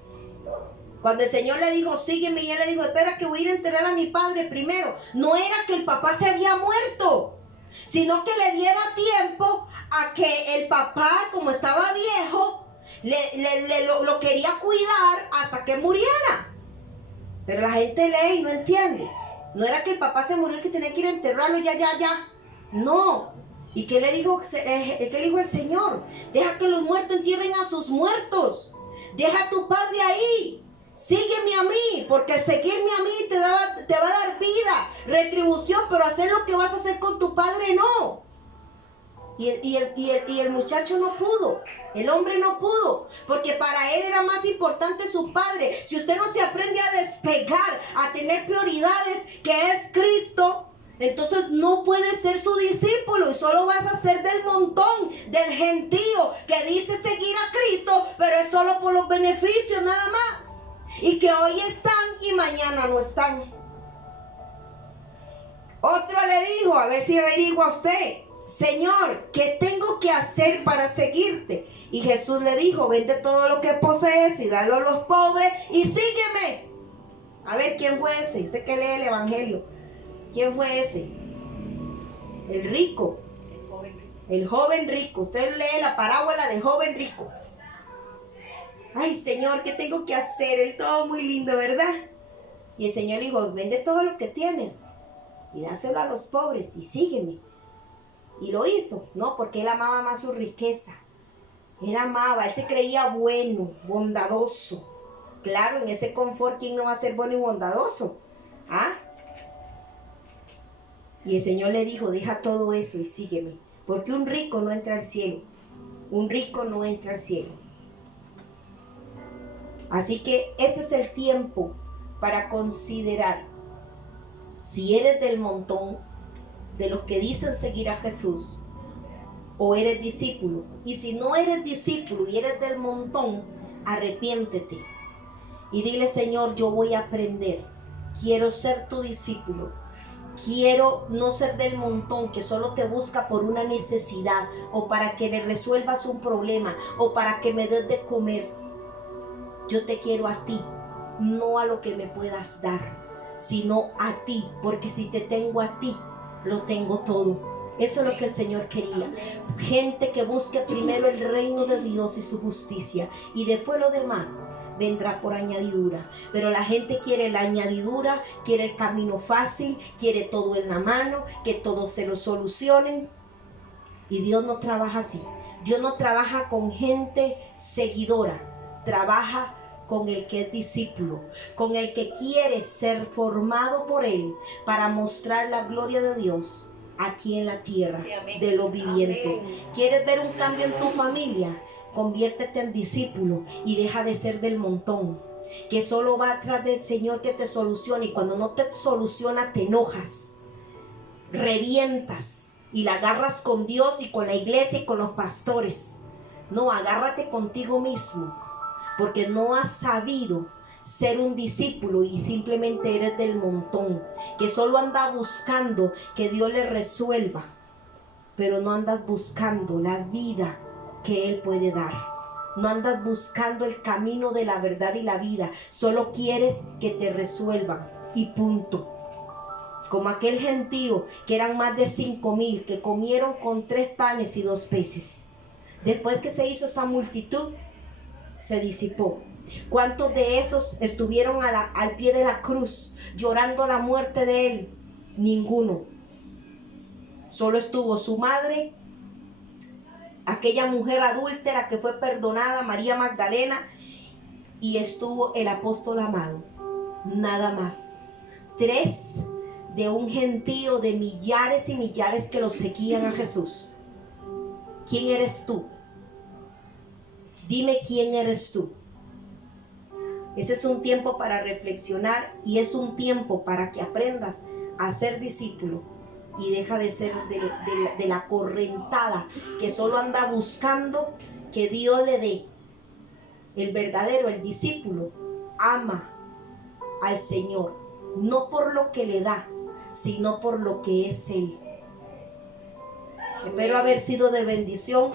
Cuando el Señor le dijo: sígueme, y él le dijo: espera, que voy a ir a enterrar a mi padre primero. No era que el papá se había muerto, sino que le diera tiempo a que el papá, como estaba viejo, lo quería cuidar hasta que muriera. Pero la gente lee y no entiende. No era que el papá se murió y que tenía que ir a enterrarlo ya. No. ¿Y qué le dijo el Señor? Deja que los muertos entierren a sus muertos. Deja a tu padre ahí. Sígueme a mí, porque seguirme a mí te va a dar vida, retribución, pero hacer lo que vas a hacer con tu padre no. Y el muchacho no pudo, el hombre no pudo, porque para él era más importante su padre. Si usted no se aprende a despegar, a tener prioridades, que es Cristo, entonces no puedes ser su discípulo y solo vas a ser del montón, del gentío que dice seguir a Cristo, pero es solo por los beneficios nada más. Y que hoy están y mañana no están. Otro le dijo, a ver si averigua usted: Señor, ¿qué tengo que hacer para seguirte? Y Jesús le dijo: vende todo lo que posees y dalo a los pobres y sígueme. A ver, ¿quién fue ese? Usted que lee el Evangelio, ¿quién fue ese? El rico. El joven rico. Usted lee la parábola del joven rico. Ay, Señor, ¿qué tengo que hacer? Él todo muy lindo, ¿verdad? Y el Señor le dijo: vende todo lo que tienes y dáselo a los pobres y sígueme. Y lo hizo, ¿no? Porque él amaba más su riqueza. Él amaba, él se creía bueno, bondadoso. Claro, en ese confort, ¿quién no va a ser bueno y bondadoso? ¿Ah? Y el Señor le dijo: deja todo eso y sígueme. Porque un rico no entra al cielo. Un rico no entra al cielo. Así que este es el tiempo para considerar si eres del montón de los que dicen seguir a Jesús, o eres discípulo. Y si no eres discípulo y eres del montón, arrepiéntete y dile: Señor, yo voy a aprender, quiero ser tu discípulo, quiero no ser del montón que solo te busca por una necesidad, o para que le resuelvas un problema, o para que me des de comer. Yo te quiero a ti, no a lo que me puedas dar, sino a ti, porque si te tengo a ti, lo tengo todo. Eso es lo que el Señor quería. Gente que busque primero el reino de Dios y su justicia, y después lo demás vendrá por añadidura. Pero la gente quiere la añadidura, quiere el camino fácil, quiere todo en la mano, que todo se lo solucionen. Y Dios no trabaja así. Dios no trabaja con gente seguidora, trabaja con el que es discípulo, con el que quiere ser formado por Él para mostrar la gloria de Dios aquí en la tierra, sí, de los vivientes. Amén. ¿Quieres ver un cambio en tu familia? Conviértete en discípulo y deja de ser del montón, que solo va atrás del Señor que te solucione, y cuando no te soluciona te enojas, revientas y la agarras con Dios y con la iglesia y con los pastores. No, agárrate contigo mismo, porque no has sabido ser un discípulo y simplemente eres del montón, que solo anda buscando que Dios le resuelva, pero no andas buscando la vida que Él puede dar. No andas buscando el camino de la verdad y la vida, solo quieres que te resuelvan y punto. Como aquel gentío, que eran más de 5,000, que comieron con 3 panes y 2 peces. Después que se hizo esa multitud, se disipó. ¿Cuántos de esos estuvieron al pie de la cruz llorando la muerte de Él? Ninguno. Solo estuvo su madre, aquella mujer adúltera que fue perdonada, María Magdalena, y estuvo el apóstol amado. Nada más. 3 de un gentío de millares y millares que lo seguían a Jesús. ¿Quién eres tú? Dime quién eres tú. Ese es un tiempo para reflexionar, y es un tiempo para que aprendas a ser discípulo y deja de ser de la correntada que solo anda buscando que Dios le dé. El verdadero, el discípulo, ama al Señor, no por lo que le da, sino por lo que es Él. Espero haber sido de bendición.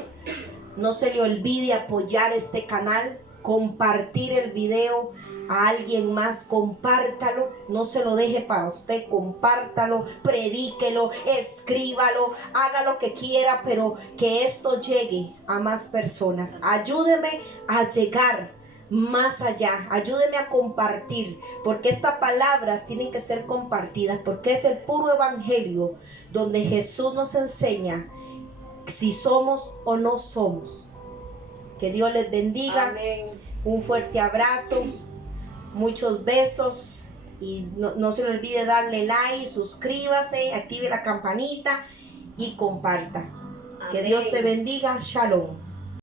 No se le olvide apoyar este canal, compartir el video a alguien más, compártalo, no se lo deje para usted, compártalo, predíquelo, escríbalo, haga lo que quiera, pero que esto llegue a más personas. Ayúdeme a llegar más allá, ayúdeme a compartir, porque estas palabras tienen que ser compartidas, porque es el puro evangelio donde Jesús nos enseña si somos o no somos. Que Dios les bendiga. Amén. Un fuerte abrazo, muchos besos, y no se le olvide darle like, suscríbase, active la campanita y comparta. Que Dios te bendiga. Shalom.